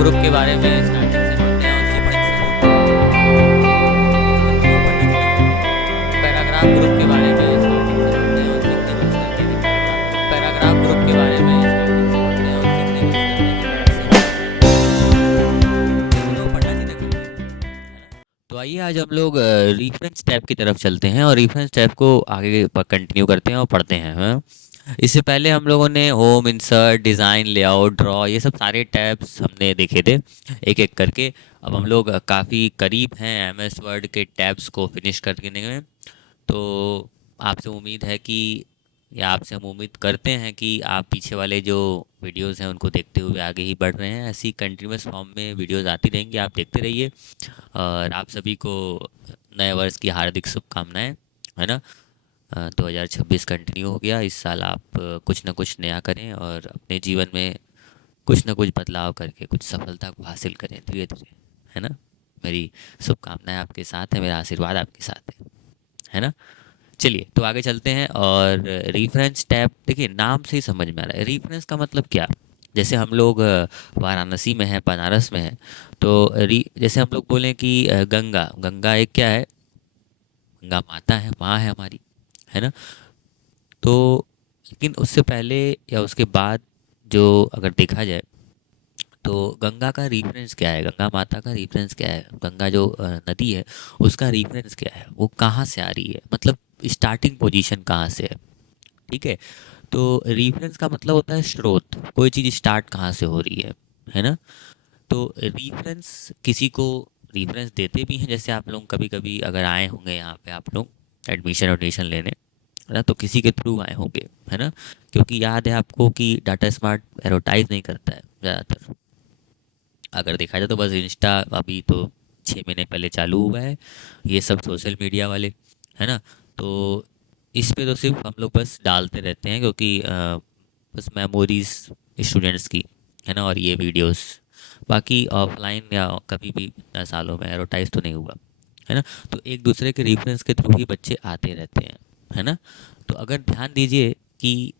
Group के बारे में स्टार्टिंग से पढ़ते हैं और सीक्वेंस से पैराग्राफ ग्रुप के बारे में स्टार्टिंग से पढ़ते हैं और सीखने को करने की पैराग्राफ ग्रुप के बारे में स्टार्टिंग से पढ़ते हैं और सीखने को करने की दोनों पढ़ना सीखना करते हैं, है ना। तो आइए आज हम लोग रेफरेंस टैब की तरफ चलते हैं और रेफरेंस टैब को आगे कंटिन्यू करते हैं और पढ़ते हैं, हाँ? इससे पहले हम लोगों ने home, insert, design, layout, draw, ये सब सारे टैब्स हमने देखे थे एक एक करके। अब हम लोग काफ़ी करीब हैं एमएस वर्ड के टैब्स को फिनिश करने में। तो आपसे उम्मीद है कि या आपसे हम उम्मीद करते हैं कि आप पीछे वाले जो वीडियोस हैं उनको देखते हुए आगे ही बढ़ रहे हैं। ऐसी कंटिन्यूस फॉर्म में वीडियोस आती रहेंगी, आप देखते रहिए। और आप सभी को नए वर्ष की हार्दिक शुभकामनाएं, है ना। 2026 कंटिन्यू हो गया। इस साल आप कुछ ना कुछ नया करें और अपने जीवन में कुछ ना कुछ बदलाव करके कुछ सफलता को हासिल करें धीरे धीरे, है ना। मेरी शुभकामनाएं आपके साथ है, मेरा आशीर्वाद आपके साथ है ना। चलिए तो आगे चलते हैं। और रेफरेंस टैब देखिए, नाम से ही समझ में आ रहा है रेफरेंस का मतलब क्या। जैसे हम लोग वाराणसी में हैं, बनारस में हैं, तो जैसे हम लोग बोलें कि गंगा गंगा एक क्या है, गंगा माता है, माँ है हमारी, है ना। तो लेकिन उससे पहले या उसके बाद जो अगर देखा जाए तो गंगा का रेफरेंस क्या है, गंगा माता का रेफरेंस क्या है, गंगा जो नदी है उसका रेफरेंस क्या है, वो कहाँ से आ रही है, मतलब स्टार्टिंग पोजीशन कहाँ से है। ठीक है। तो रेफरेंस का मतलब होता है स्रोत, कोई चीज़ स्टार्ट कहाँ से हो रही है ना। तो रेफरेंस किसी को रेफरेंस देते भी हैं, जैसे आप लोग कभी कभी अगर आए होंगे यहाँ पे आप लोग एडमिशन ऑडिशन लेने, है ना, तो किसी के थ्रू आए होंगे, है ना। क्योंकि याद है आपको कि डाटा स्मार्ट एडवर्टाइज नहीं करता है ज़्यादातर। अगर देखा जाए तो बस इंस्टा अभी तो 6 महीने पहले चालू हुआ है, ये सब सोशल मीडिया वाले, है ना। तो इस पे तो सिर्फ हम लोग बस डालते रहते हैं क्योंकि बस मेमोरीज स्टूडेंट्स की, है ना। और ये वीडियोस बाकी ऑफलाइन या कभी भी इतना सालों में एडवर्टाइज तो नहीं हुआ, है ना। तो एक दूसरे के रेफरेंस के थ्रू ही बच्चे आते रहते हैं, है ना। तो अगर ध्यान दीजिए कि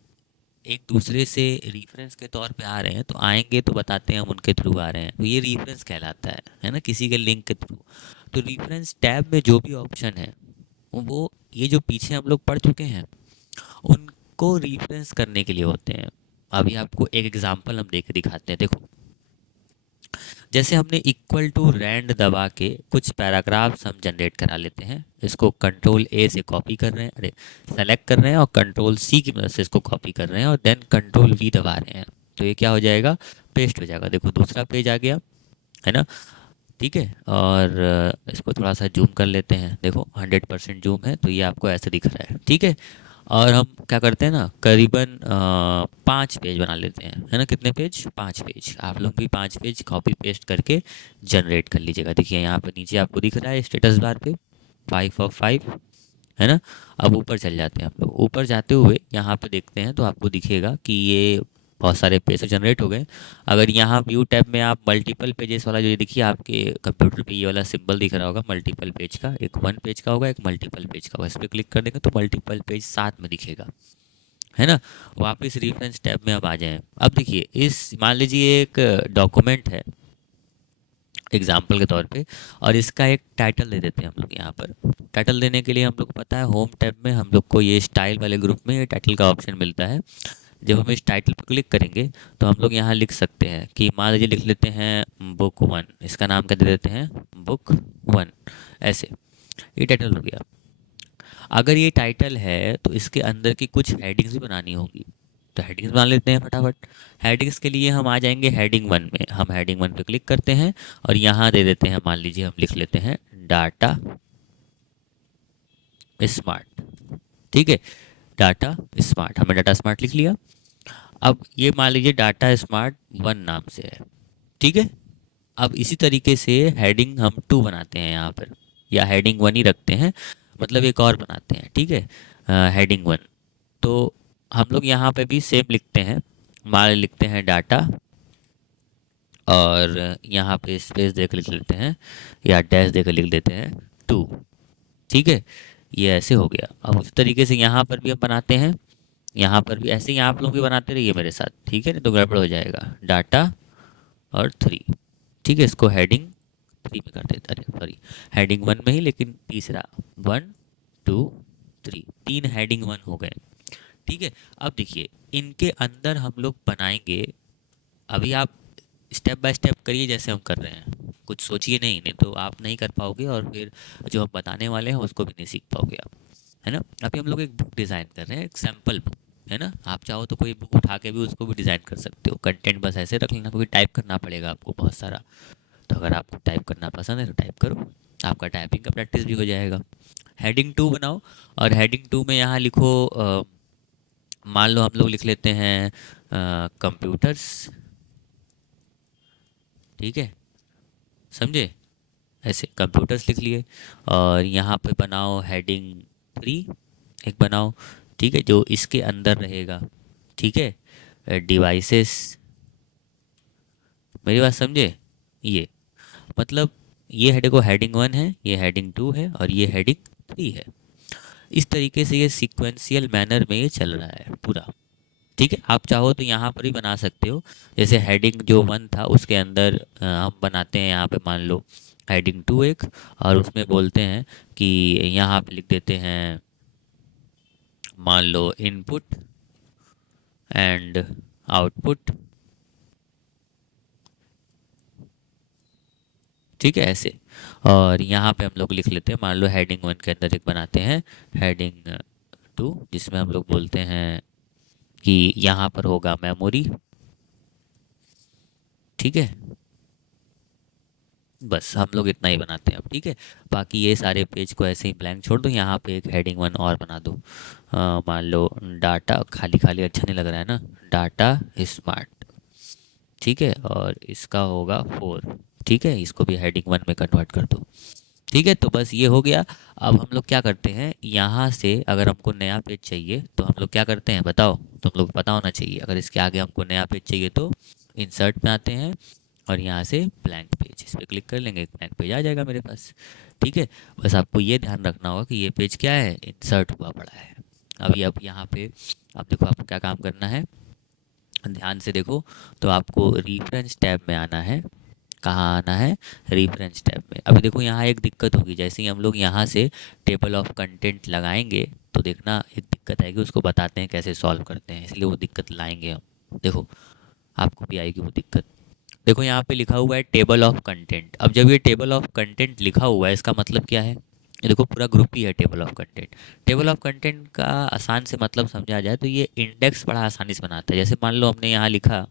एक दूसरे से रेफरेंस के तौर पे आ रहे हैं, तो आएंगे तो बताते हैं हम उनके थ्रू आ रहे हैं, तो ये रेफरेंस कहलाता है ना, किसी के लिंक के थ्रू। तो रेफरेंस टैब में जो भी ऑप्शन है वो ये जो पीछे हम लोग पढ़ चुके हैं उनको रेफरेंस करने के लिए होते हैं। अभी आपको एक एग्जांपल हम देख के दिखाते हैं, देखो। जैसे हमने इक्वल टू रैंड दबा के कुछ पैराग्राफ्स हम जनरेट करा लेते हैं, इसको कंट्रोल ए से कॉपी कर रहे हैं, अरे सेलेक्ट कर रहे हैं और कंट्रोल सी की मदद से इसको कॉपी कर रहे हैं और देन कंट्रोल वी दबा रहे हैं, तो ये क्या हो जाएगा, पेस्ट हो जाएगा। देखो दूसरा पेज आ गया, है ना। ठीक है। और इसको थोड़ा सा जूम कर लेते हैं, देखो 100% जूम है, तो ये आपको ऐसे दिख रहा है, ठीक है। और हम क्या करते हैं ना, करीबन 5 पेज बना लेते हैं, है ना। कितने पेज, 5 पेज। आप लोग भी 5 पेज कॉपी पेस्ट करके जनरेट कर लीजिएगा। देखिए यहाँ पे नीचे आपको दिख रहा है स्टेटस बार पे 5 of 5, है ना। अब ऊपर चल जाते हैं हम लोग, ऊपर जाते हुए यहाँ पे देखते हैं तो आपको दिखेगा कि ये बहुत सारे पेज जनरेट हो गए। अगर यहाँ व्यू टैब में आप मल्टीपल पेजेस वाला जो ये देखिए आपके कंप्यूटर पे ये वाला सिंबल दिख रहा होगा मल्टीपल पेज का, एक 1 पेज का होगा, एक मल्टीपल पेज का होगा, इस पर क्लिक कर देंगे तो मल्टीपल पेज साथ में दिखेगा, है ना। वापस रेफरेंस टैब में अब आ जाएं। अब देखिए इस मान लीजिए एक डॉक्यूमेंट है एग्जाम्पल के तौर पे, और इसका एक टाइटल दे देते हैं हम लोग। यहाँ पर टाइटल देने के लिए हम लोग को पता है होम टैब में हम लोग को ये स्टाइल वाले ग्रुप में ये टाइटल का ऑप्शन मिलता है। जब हम इस टाइटल पर क्लिक करेंगे तो हम लोग यहाँ लिख सकते हैं कि मान लीजिए लिख लेते हैं बुक 1, इसका नाम क्या दे देते हैं, बुक 1, ऐसे। ये टाइटल हो गया। अगर ये टाइटल है तो इसके अंदर की कुछ हेडिंग्स भी बनानी होगी, तो हेडिंग्स बना लेते हैं फटाफट। हेडिंग्स के लिए हम आ जाएंगे हेडिंग 1 में, हम हेडिंग 1 पे क्लिक करते हैं और यहाँ दे देते हैं, मान लीजिए हम लिख लेते हैं डाटा स्मार्ट, ठीक है। डाटा स्मार्ट, हमने डाटा स्मार्ट लिख लिया। अब ये मान लीजिए डाटा स्मार्ट 1 नाम से है, ठीक है। अब इसी तरीके से हेडिंग हम 2 बनाते हैं यहाँ पर, या हेडिंग 1 ही रखते हैं, मतलब एक और बनाते हैं, ठीक है, हेडिंग 1। तो हम लोग यहाँ पे भी सेम लिखते हैं, मान लिखते हैं डाटा और यहाँ पे स्पेस देकर लिख लेते हैं या डैश देकर लिख देते हैं 2, ठीक है। ये ऐसे हो गया। अब उस तरीके से यहाँ पर भी हम बनाते हैं, यहाँ पर भी ऐसे ही आप लोग भी बनाते रहिए मेरे साथ, ठीक है, नहीं तो गड़बड़ हो जाएगा। डाटा और 3, ठीक है, इसको हेडिंग 3 में कर देते, अरे सॉरी, हेडिंग 1 में ही, लेकिन तीसरा 1 2 3, 3 हेडिंग 1 हो गए। ठीक है, अब देखिए इनके अंदर हम लोग बनाएंगे, अभी आप स्टेप बाय स्टेप करिए जैसे हम कर रहे हैं, कुछ सोचिए नहीं, नहीं तो आप नहीं कर पाओगे और फिर जो हम बताने वाले हैं उसको भी नहीं सीख पाओगे आप, है ना। अभी हम लोग एक बुक डिज़ाइन कर रहे हैं, एक सैम्पल बुक, है ना। आप चाहो तो कोई बुक उठा के भी उसको भी डिज़ाइन कर सकते हो, कंटेंट बस ऐसे रख लेना, क्योंकि टाइप करना पड़ेगा आपको बहुत सारा। तो अगर आपको टाइप करना पसंद है तो टाइप करो, आपका टाइपिंग का प्रैक्टिस भी हो जाएगा। हेडिंग 2 बनाओ, और हेडिंग 2 में यहाँ लिखो, मान लो हम लोग लिख लेते हैं कंप्यूटर्स, ठीक है, समझे, ऐसे कंप्यूटर्स लिख लिए। और यहाँ पे बनाओ हेडिंग 3, एक बनाओ, ठीक है, जो इसके अंदर रहेगा, ठीक है, डिवाइसेस, मेरी बात समझे, ये मतलब ये हेड को हेडिंग 1 है, ये हेडिंग 2 है, और ये हेडिंग 3 है। इस तरीके से ये सीक्वेंशियल मैनर में ये चल रहा है पूरा। ठीक है, आप चाहो तो यहाँ पर ही बना सकते हो, जैसे हेडिंग जो 1 था उसके अंदर हम बनाते हैं यहाँ पे मान लो हेडिंग 2 एक, और उसमें बोलते हैं कि यहाँ पे लिख देते हैं मान लो इनपुट एंड आउटपुट, ठीक है, ऐसे। और यहाँ पे हम लोग लिख लेते हैं, मान लो हेडिंग 1 के अंदर एक बनाते हैं हेडिंग 2, जिसमें हम लोग बोलते हैं कि यहाँ पर होगा मेमोरी, ठीक है, बस हम लोग इतना ही बनाते हैं अब, ठीक है। बाकी ये सारे पेज को ऐसे ही ब्लैंक छोड़ दो, यहाँ पे एक हेडिंग 1 और बना दो, मान लो डाटा, खाली खाली अच्छा नहीं लग रहा है ना, डाटा स्मार्ट, ठीक है, और इसका होगा 4, ठीक है, इसको भी हेडिंग 1 में कन्वर्ट कर दो। ठीक है, तो बस ये हो गया। अब हम लोग क्या करते हैं, यहाँ से अगर हमको नया पेज चाहिए तो हम लोग क्या करते हैं बताओ, तुम लोग को पता होना चाहिए, अगर इसके आगे हमको नया पेज चाहिए तो इंसर्ट में आते हैं, और यहाँ से ब्लैंक पेज, इस पर क्लिक कर लेंगे, एक ब्लैंक पेज आ जाएगा मेरे पास। ठीक है, बस आपको ये ध्यान रखना होगा कि ये पेज क्या है, इंसर्ट हुआ पड़ा है। अभी अब यहाँ पे अब देखो आपको क्या काम करना है, ध्यान से देखो, तो आपको रेफरेंस टैब में आना है, कहाँ आना है, रेफरेंस टैब में। अभी देखो यहाँ एक दिक्कत होगी, जैसे ही हम लोग यहाँ से टेबल ऑफ कंटेंट लगाएंगे तो देखना एक दिक्कत आएगी, उसको बताते हैं कैसे सॉल्व करते हैं, इसलिए वो दिक्कत लाएंगे हम, देखो आपको भी आएगी वो दिक्कत। देखो यहाँ पे लिखा हुआ है टेबल ऑफ कंटेंट, अब जब ये टेबल ऑफ कंटेंट लिखा हुआ है इसका मतलब क्या है, ये देखो पूरा ग्रुप ही है table of content. Table of content का आसान से मतलब समझा जाए तो ये इंडेक्स बड़ा आसानी से बनाता है, जैसे मान लो हमने यहाँ लिखा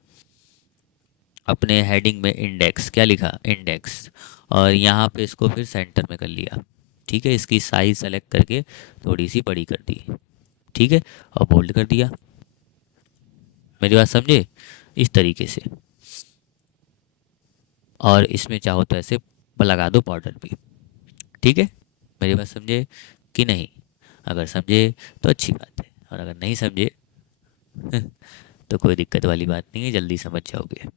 अपने हेडिंग में इंडेक्स, क्या लिखा, इंडेक्स, और यहाँ पे इसको फिर सेंटर में कर लिया, ठीक है, इसकी साइज सेलेक्ट करके थोड़ी सी बड़ी कर दी, ठीक है, और बोल्ड कर दिया, मेरी बात समझे, इस तरीके से। और इसमें चाहो तो ऐसे लगा दो बॉर्डर भी, ठीक है, मेरी बात समझे कि नहीं, अगर समझे तो अच्छी बात है, और अगर नहीं समझे तो कोई दिक्कत वाली बात नहीं है, जल्दी समझ जाओगे।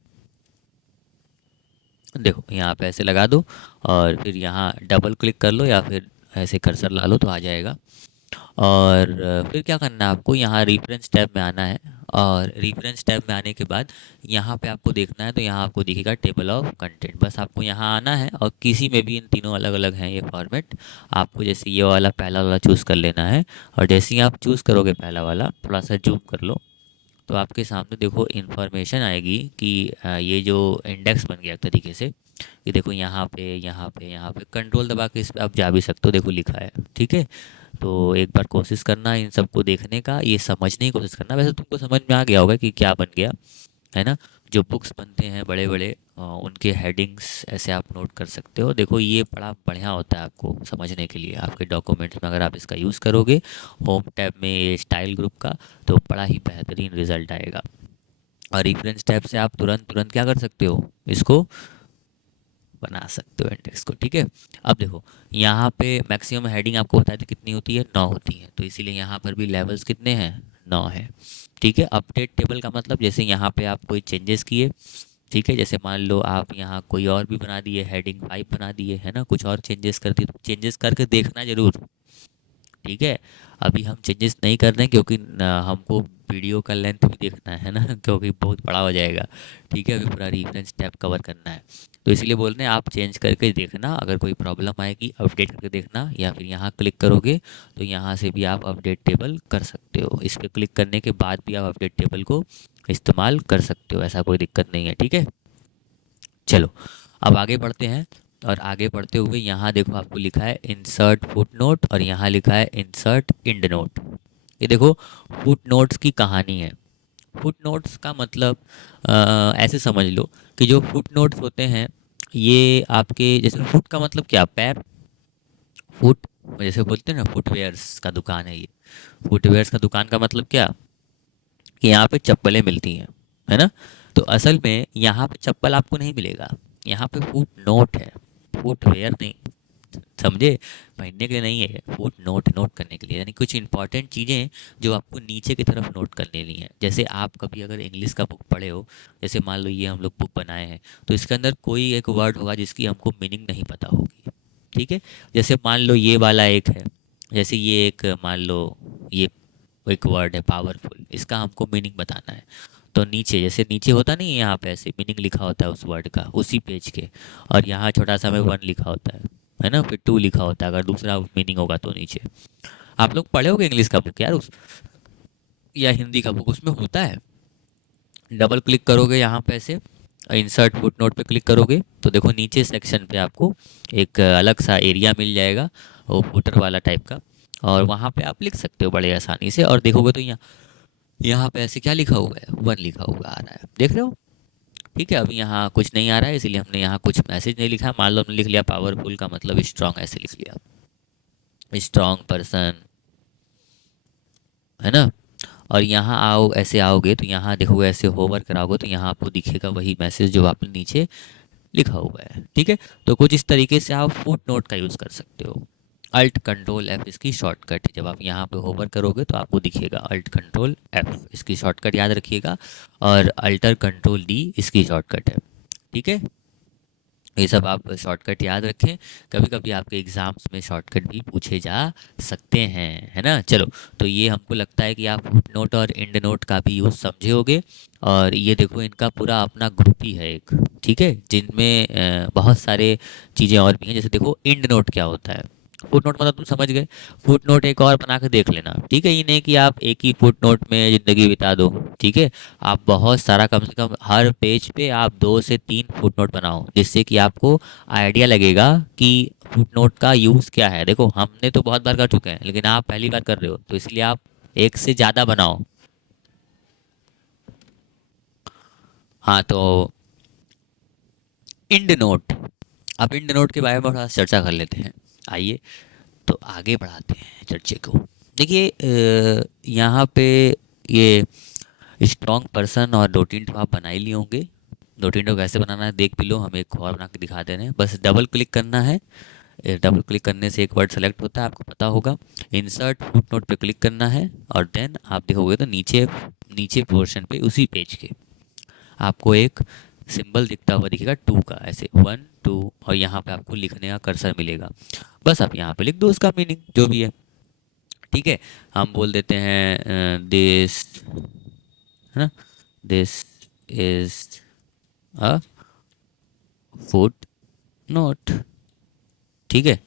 देखो यहाँ पे ऐसे लगा दो, और फिर यहाँ डबल क्लिक कर लो या फिर ऐसे कर्सर ला लो तो आ जाएगा। और फिर क्या करना है आपको, यहाँ रेफरेंस टैब में आना है, और रेफरेंस टैब में आने के बाद यहाँ पे आपको देखना है, तो यहाँ आपको दिखेगा टेबल ऑफ कंटेंट, बस आपको यहाँ आना है, और किसी में भी इन तीनों अलग अलग हैं ये फॉर्मेट, आपको जैसे ये वाला पहला वाला चूज़ कर लेना है, और जैसे ही आप चूज़ करोगे पहला वाला, थोड़ा सा जूम कर लो, तो आपके सामने देखो इन्फॉर्मेशन आएगी कि ये जो इंडेक्स बन गया एक तरीके से, ये देखो यहाँ पे यहाँ पे यहाँ पे कंट्रोल दबा के इस पे आप जा भी सकते हो, देखो लिखा है, ठीक है। तो एक बार कोशिश करना इन सबको देखने का, ये समझने की कोशिश करना, वैसे तुमको समझ में आ गया होगा कि क्या बन गया, है ना। जो बुक्स बनते हैं बड़े बड़े उनके हेडिंग्स ऐसे आप नोट कर सकते हो, देखो ये बड़ा बढ़िया होता है आपको समझने के लिए, आपके डॉक्यूमेंट्स में अगर आप इसका यूज़ करोगे होम टैब में ये स्टाइल ग्रुप का, तो बड़ा ही बेहतरीन रिजल्ट आएगा। और रेफरेंस टैब से आप तुरंत तुरंत क्या कर सकते हो, इसको बना सकते हो इंडेक्स को, ठीक है। अब देखो यहाँ पे मैक्सिमम हेडिंग आपको बताया था कितनी होती है, 9 होती है, तो इसीलिए यहाँ पर भी लेवल्स कितने हैं, 9 है, ठीक है। अपडेट टेबल का मतलब जैसे यहाँ पे आप कोई चेंजेस किए, ठीक है, जैसे मान लो आप यहाँ कोई और भी बना दिए, हेडिंग 5 बना दिए, है ना, कुछ और चेंजेस कर दिए, तो चेंजेस करके देखना जरूर, ठीक है। अभी हम चेंजेस नहीं कर रहे हैं क्योंकि हमको वीडियो का लेंथ भी देखना है ना क्योंकि बहुत बड़ा हो जाएगा। ठीक है, अभी पूरा रेफरेंस टैब कवर करना है, तो इसीलिए बोल रहे हैं आप चेंज करके देखना, अगर कोई प्रॉब्लम आएगी अपडेट करके देखना, या फिर यहाँ क्लिक करोगे तो यहाँ से भी आप अपडेट टेबल कर सकते हो। इस पर क्लिक करने के बाद भी आप अपडेट टेबल को इस्तेमाल कर सकते हो, ऐसा कोई दिक्कत नहीं है। ठीक है, चलो अब आगे बढ़ते हैं। और आगे बढ़ते हुए यहाँ देखो आपको लिखा है इंसर्ट फुट नोट, और यहाँ लिखा है इंसर्ट इंड नोट। ये देखो फुट नोट्स की कहानी है। फुट नोट्स का मतलब ऐसे समझ लो कि जो फुट नोट्स होते हैं ये आपके, जैसे फुट का मतलब क्या, पैर, फुट जैसे बोलते हैं ना फुटवेयर्स का दुकान है ये। फुटवेयर्स का दुकान का मतलब क्या, कि यहाँ पे चप्पलें मिलती हैं, है ना। तो असल में यहाँ पे चप्पल आपको नहीं मिलेगा, यहाँ पे फुट नोट है, फुटवेयर नहीं, समझे, पहनने के लिए नहीं है, फुट नोट, नोट करने के लिए, यानी कुछ इंपॉर्टेंट चीज़ें जो आपको नीचे की तरफ नोट कर लेनी है। जैसे आप कभी अगर इंग्लिश का बुक पढ़े हो, जैसे मान लो ये हम लोग बुक बनाए हैं, तो इसके अंदर कोई एक वर्ड होगा जिसकी हमको मीनिंग नहीं पता होगी। ठीक है, जैसे मान लो ये वाला एक है, जैसे ये एक मान लो ये एक वर्ड है पावरफुल, इसका हमको मीनिंग बताना है। तो नीचे, जैसे नीचे होता नहीं है यहाँ पे ऐसे मीनिंग लिखा होता है उस वर्ड का उसी पेज के, और यहाँ छोटा सा में 1 लिखा होता है ना, फिर 2 लिखा होता है अगर दूसरा मीनिंग होगा तो नीचे। आप लोग पढ़े होगे इंग्लिश का बुक यार उस, या हिंदी का बुक, उसमें होता है। डबल क्लिक करोगे यहाँ पे ऐसे, इंसर्ट फुट नोट पे क्लिक करोगे तो देखो नीचे सेक्शन पे आपको एक अलग सा एरिया मिल जाएगा, वो फुटर वाला टाइप का, और वहाँ पे आप लिख सकते हो बड़े आसानी से। और देखोगे तो यहाँ यहाँ पे ऐसे क्या लिखा हुआ है, 1 लिखा हुआ आ रहा है, देख रहे हो। ठीक है, अभी यहाँ कुछ नहीं आ रहा है इसलिए हमने यहाँ कुछ मैसेज नहीं लिखा, मान लो हमने लिख लिया पावरफुल का मतलब स्ट्रांग, ऐसे लिख लिया स्ट्रांग पर्सन, है ना। और यहाँ आओ, ऐसे आओगे तो यहाँ देखोगे, ऐसे होवर कराओगे तो यहाँ आपको दिखेगा वही मैसेज जो आपने नीचे लिखा हुआ है। ठीक है, तो कुछ इस तरीके से आप फुट नोट का यूज़ कर सकते हो। अल्ट कंट्रोल एफ इसकी शॉर्टकट है, जब आप यहाँ पे होवर करोगे तो आपको दिखेगा अल्ट कंट्रोल एफ, इसकी शॉर्टकट याद रखिएगा, और अल्टर कंट्रोल डी इसकी शॉर्टकट है। ठीक है, ये सब आप शॉर्टकट याद रखें, कभी कभी आपके एग्ज़ाम्स में शॉर्टकट भी पूछे जा सकते हैं, है ना। चलो, तो ये हमको लगता है कि आप फुट नोट और एंड नोट का भी यूज़ समझे होगे। और ये देखो इनका पूरा अपना ग्रुप ही है एक, ठीक है, जिनमें बहुत सारे चीज़ें और भी हैं। जैसे देखो एंड नोट क्या होता है, फुट नोट मतलब तुम समझ गए, फुट नोट एक और बना के देख लेना। ठीक है, ये नहीं कि आप एक ही फुट नोट में ज़िंदगी बिता दो। ठीक है, आप बहुत सारा, कम से कम हर पेज पे आप 2 से 3 फुट नोट बनाओ, जिससे कि आपको आइडिया लगेगा कि फुट नोट का यूज़ क्या है। देखो हमने तो बहुत बार कर चुके हैं, लेकिन आप पहली बार कर रहे हो, तो इसलिए आप एक से ज़्यादा बनाओ। हाँ, तो इंड नोट, अब इंड नोट के बारे में थोड़ा चर्चा कर लेते हैं। आइए, तो आगे बढ़ाते हैं चर्चे को। देखिए यहाँ पे ये स्ट्रॉन्ग पर्सन और डोटिन तो आप बना ही लिए होंगे। डोटिन को कैसे बनाना है देख भी लो, हम एक और बना के दिखा दे रहे हैं। बस डबल क्लिक करना है, डबल क्लिक करने से एक वर्ड सेलेक्ट होता है, आपको पता होगा। इंसर्ट फुट नोट पे क्लिक करना है, और देन आप देखोगे तो नीचे नीचे पोर्शन पे उसी पेज के आपको एक सिंबल दिखता हुआ दिखेगा 2 का, ऐसे 1 2, और यहाँ पे आपको लिखने का कर्सर मिलेगा। बस आप यहाँ पे लिख दो उसका मीनिंग जो भी है। ठीक है, हम बोल देते हैं दिस, है ना, this is a foot note. ठीक है,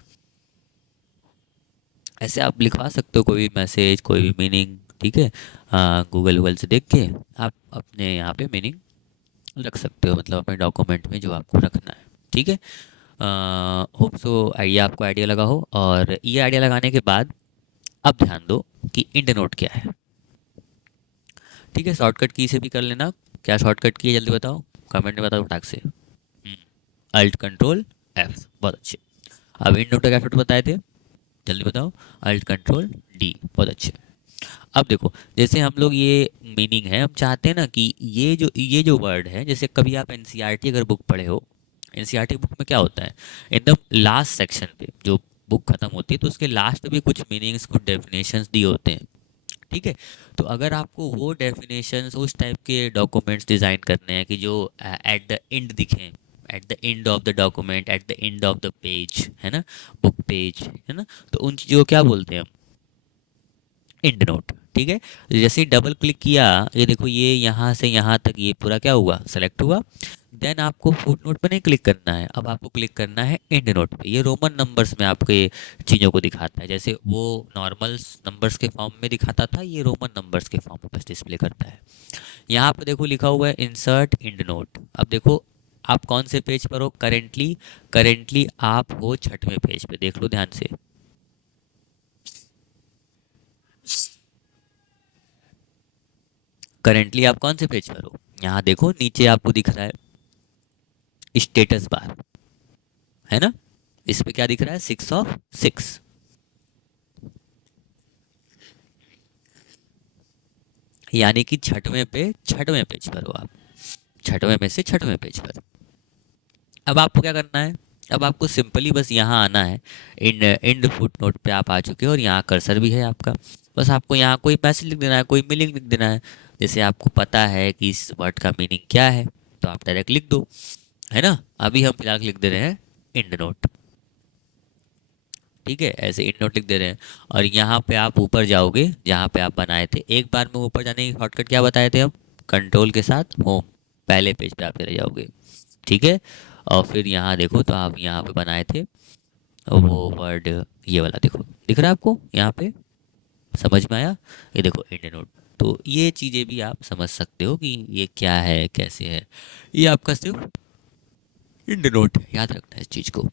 ऐसे आप लिखवा सकते हो कोई भी मैसेज, कोई भी मीनिंग। ठीक है, गूगल वूगल से देख के आप अपने यहाँ पे मीनिंग रख सकते हो, मतलब अपने डॉक्यूमेंट में जो आपको रखना है। ठीक है, होप सो आइडिया, आपको आइडिया लगा हो। और ये आइडिया लगाने के बाद अब ध्यान दो कि इंड नोट क्या है। ठीक है, शॉर्टकट की से भी कर लेना। क्या शॉर्टकट की है जल्दी बताओ, कमेंट में बताओ फटाक से। अल्ट कंट्रोल एफ, बहुत अच्छे। अब इंड नोट का क्या शॉर्ट बताए थे, जल्दी बताओ। अल्ट कंट्रोल डी, बहुत अच्छे। अब देखो, जैसे हम लोग ये मीनिंग है, हम चाहते हैं ना कि ये जो वर्ड है, जैसे कभी आप एनसीईआरटी अगर बुक पढ़े हो, एनसीईआरटी बुक में क्या होता है, एकदम लास्ट सेक्शन पे जो बुक खत्म होती है तो उसके लास्ट में भी कुछ मीनिंग्स, कुछ डेफिनेशंस दिए होते हैं। ठीक है, तो अगर आपको वो डेफिनेशंस, उस टाइप के डॉक्यूमेंट्स डिज़ाइन करने हैं कि जो एट द एंड दिखें, at the end of the document, at the end of the page, है ना, बुक पेज, है ना, तो उन चीज़ों को क्या बोलते हैं हम, एंड नोट। ठीक है, जैसे ही डबल क्लिक किया, ये देखो ये यहाँ से यहाँ तक ये पूरा क्या हुआ, सेलेक्ट हुआ। देन आपको फुट नोट पे नहीं क्लिक करना है, अब आपको क्लिक करना है एंड नोट पे। ये रोमन नंबर्स में आपको ये चीज़ों को दिखाता है, जैसे वो नॉर्मल नंबर्स के फॉर्म में दिखाता था, ये रोमन नंबर्स के फॉर्म में बस डिस्प्ले करता है। यहाँ पे देखो लिखा हुआ है इंसर्ट एंड नोट। अब देखो आप कौन से पेज पर हो करेंटली, करेंटली आप हो 6वें पेज पे, देख लो ध्यान से। करेंटली आप कौन से पेज पर हो, यहाँ देखो नीचे आपको दिख रहा है स्टेटस बार, है ना, इस पे क्या दिख रहा है, 6 of 6। यानी कि 6वें पेज पर हो आप, 6वें में से 6वें पेज पर। अब आपको क्या करना है, अब आपको सिंपली बस यहाँ आना है, इन एंड फुट नोट पे आप आ चुके हो और यहाँ कर्सर भी है आपका। बस आपको यहाँ कोई मैसेज लिख देना है, कोई मीनिंग लिख देना है, जैसे आपको पता है कि इस वर्ड का मीनिंग क्या है, तो आप डायरेक्ट लिख दो, है ना। अभी हम फिलहाल लिख दे रहे हैं एंड नोट। ठीक है, ऐसे एंड नोट लिख दे रहे हैं। और यहाँ पे आप ऊपर जाओगे जहाँ पे आप बनाए थे, एक बार में ऊपर जाने की शॉर्टकट क्या बताए थे हम, कंट्रोल के साथ होम, पहले पेज पे आप चले जाओगे। ठीक है, और फिर यहाँ देखो तो आप यहाँ पे बनाए थे वो वर्ड, ये वाला देखो दिख रहा है आपको यहाँ पे, समझ में आया, ये देखो एंड नोट। तो ये चीज़ें भी आप समझ सकते हो कि ये क्या है कैसे है, ये आपका सिर्फ एंड नोट, याद रखना है इस चीज़ को।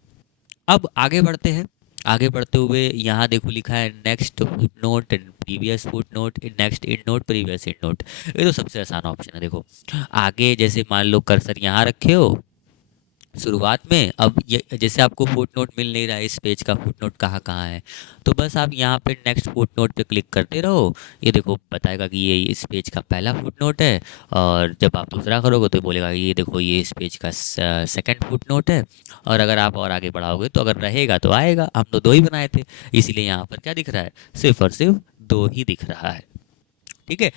अब आगे बढ़ते हैं, आगे बढ़ते हुए यहाँ देखो लिखा है next foot note and previous foot note, next and note, previous and note. ये तो सबसे आसान ऑप्शन है। देखो आगे जैसे मान लो कर्सर यहाँ रखे हो शुरुआत में, अब ये जैसे आपको फुट नोट मिल नहीं रहा है, इस पेज का फुट नोट कहाँ कहाँ है, तो बस आप यहाँ पे नेक्स्ट फुट नोट पे क्लिक करते रहो। ये देखो बताएगा कि ये इस पेज का पहला फुट नोट है, और जब आप दूसरा करोगे तो बोलेगा कि ये देखो ये इस पेज का सेकंड फुट नोट है। और अगर आप और आगे बढ़ाओगे तो अगर रहेगा तो आएगा, हम तो 2 ही बनाए थे, इसीलिए यहाँ पर क्या दिख रहा है, सिर्फ और सिर्फ 2 ही दिख रहा है। ठीक है,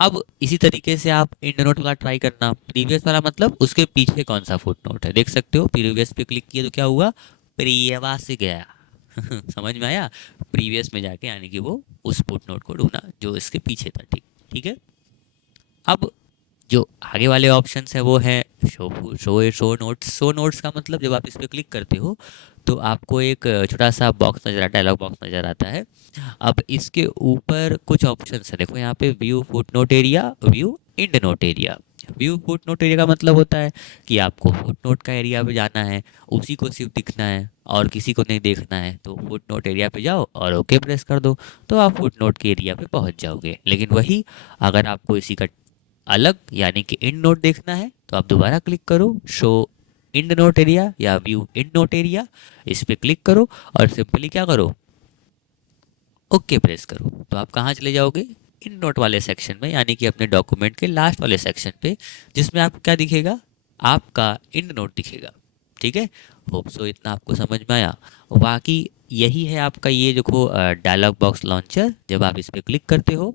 अब इसी तरीके से आप एंड नोट वाला ट्राई करना, प्रीवियस वाला मतलब उसके पीछे कौन सा फुट नोट है, देख सकते हो प्रीवियस पे क्लिक किया तो क्या हुआ, प्रीवियस से गया। समझ में आया, प्रीवियस में जाके यानी कि वो उस फुट नोट को ढूंढा जो इसके पीछे था। ठीक, ठीक है। अब जो आगे वाले ऑप्शंस है वो है शो नोट्स का मतलब जब आप इस पर क्लिक करते हो तो आपको एक छोटा सा बॉक्स नजर आता है, डायलॉग बॉक्स नजर आता है। अब इसके ऊपर कुछ ऑप्शंस है, देखो यहाँ पे view foot note area, view and note area. View foot note area का मतलब होता है कि आपको फुट नोट का एरिया पे जाना है, उसी को सिर्फ दिखना है और किसी को नहीं देखना है, तो फुट नोट एरिया पे जाओ और ओके प्रेस कर दो, तो आप फुट नोट के एरिया पे पहुंच जाओगे। लेकिन वही अगर आपको इसी का अलग यानी कि इंड नोट देखना है तो आप दोबारा क्लिक करो शो इंड नोट एरिया या व्यू इंड नोट एरिया, इस पे क्लिक करो और सिंपली क्या करो, ओके प्रेस करो, तो आप कहाँ चले जाओगे, इंड नोट वाले सेक्शन में, यानी कि अपने डॉक्यूमेंट के लास्ट वाले सेक्शन पे, जिसमें आपको क्या दिखेगा, आपका इंड नोट दिखेगा। ठीक है, होप सो इतना आपको समझ में आया। बाकी यही है आपका ये देखो डायलॉग बॉक्स लॉन्चर, जब आप इस पर क्लिक करते हो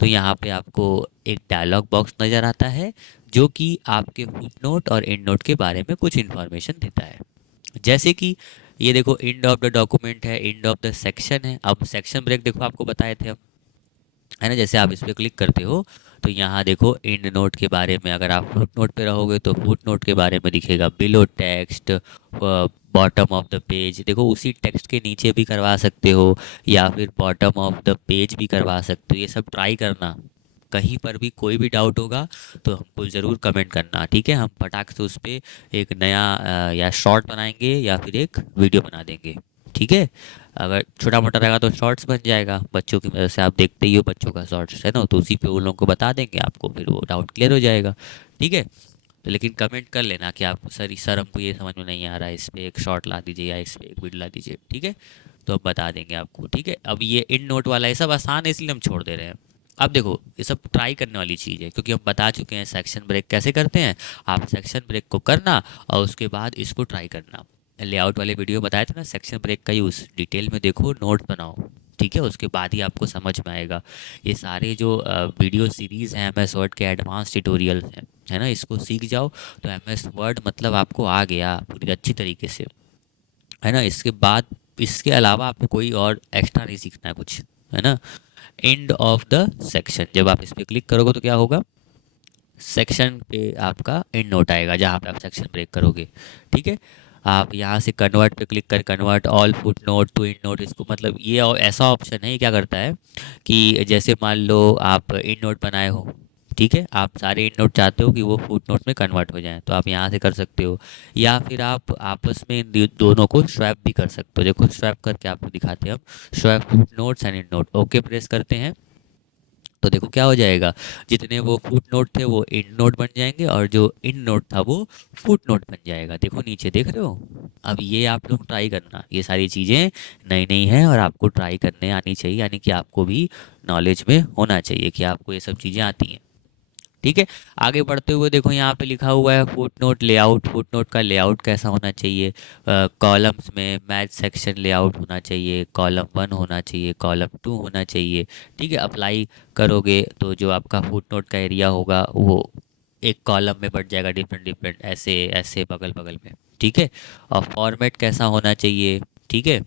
तो यहाँ पे आपको एक डायलॉग बॉक्स नज़र आता है जो कि आपके फुटनोट और एंड नोट के बारे में कुछ इन्फॉर्मेशन देता है। जैसे कि ये देखो एंड ऑफ द डॉक्यूमेंट है, एंड ऑफ द सेक्शन है। अब सेक्शन ब्रेक देखो आपको बताए थे हम, है ना, जैसे आप इस पर क्लिक करते हो तो यहाँ देखो एंड नोट के बारे में, अगर आप फुट नोट पे रहोगे तो फुट नोट के बारे में दिखेगा, below text, bottom of the page, देखो उसी टेक्स्ट के नीचे भी करवा सकते हो या फिर बॉटम ऑफ द पेज भी करवा सकते हो। ये सब ट्राई करना, कहीं पर भी कोई भी डाउट होगा तो हमको ज़रूर कमेंट करना। ठीक है, हम फटाक से उस पर एक नया या शॉर्ट बनाएंगे या फिर एक वीडियो बना देंगे। ठीक है, अगर छोटा मोटा रहेगा तो शॉर्ट्स बन जाएगा, बच्चों की वजह से आप देखते ही हो बच्चों का शॉर्ट्स है ना, तो उसी पे उन लोगों को बता देंगे आपको, फिर वो डाउट क्लियर हो जाएगा। ठीक है, तो लेकिन कमेंट कर लेना कि आप सर हमको ये समझ में नहीं आ रहा है, इस पर एक शॉर्ट ला दीजिए या इस पर एक वीडियो ला दीजिए। ठीक है, तो अब बता देंगे आपको। ठीक है, अब ये इन नोट वाला ये सब आसान है इसलिए हम छोड़ दे रहे हैं। अब देखो ये सब ट्राई करने वाली चीज़ है क्योंकि हम बता चुके हैं सेक्शन ब्रेक कैसे करते हैं, आप सेक्शन ब्रेक को करना और उसके बाद इसको ट्राई करना। लेआउट वाले वीडियो बताए थे ना, सेक्शन ब्रेक का यूज़ डिटेल में देखो, नोट बनाओ। ठीक है, उसके बाद ही आपको समझ में आएगा। ये सारे जो वीडियो सीरीज़ हैं एम एस वर्ड के एडवांस ट्यूटोरियल हैं, है ना, इसको सीख जाओ तो एम एस वर्ड मतलब आपको आ गया पूरी अच्छी तरीके से, है ना। इसके बाद इसके अलावा आपको कोई और एक्स्ट्रा नहीं सीखना है कुछ, है ना। End of the section. जब आप इस पर क्लिक करोगे तो क्या होगा, सेक्शन पे आपका एंड नोट आएगा जहाँ पे आप सेक्शन ब्रेक करोगे। ठीक है, आप यहाँ से कन्वर्ट पे क्लिक कर convert all footnote to endnote, इसको मतलब ये ऐसा ऑप्शन है, ये क्या करता है कि जैसे मान लो आप एंड नोट बनाए हो, ठीक है, आप सारे एंड नोट चाहते हो कि वो फुट नोट में कन्वर्ट हो जाएं, तो आप यहाँ से कर सकते हो, या फिर आप आपस में इन दोनों को स्वैप भी कर सकते हो। देखो स्वैप करके आपको दिखाते हैं हम, swap foot notes and and note, okay press करते हैं तो देखो क्या हो जाएगा, जितने वो फुट नोट थे वो एंड नोट बन जाएंगे और जो एंड नोट था वो फुट नोट बन जाएगा। देखो नीचे देख रहे हो। अब ये आप लोग ट्राई करना, ये सारी चीज़ें नई नई हैं और आपको ट्राई करने आनी चाहिए, यानी कि आपको भी नॉलेज में होना चाहिए कि आपको ये सब चीज़ें आती हैं। ठीक है, आगे बढ़ते हुए देखो यहाँ पे लिखा हुआ है foot note layout, foot note का लेआउट कैसा होना चाहिए, कॉलम्स में मैच सेक्शन लेआउट होना चाहिए, कॉलम 1 होना चाहिए, कॉलम 2 होना चाहिए। ठीक है, अप्लाई करोगे तो जो आपका फुट नोट का एरिया होगा वो एक कॉलम में बढ़ जाएगा, डिफरेंट डिफरेंट ऐसे ऐसे बगल बगल में। ठीक है, और फॉर्मेट कैसा होना चाहिए, ठीक है,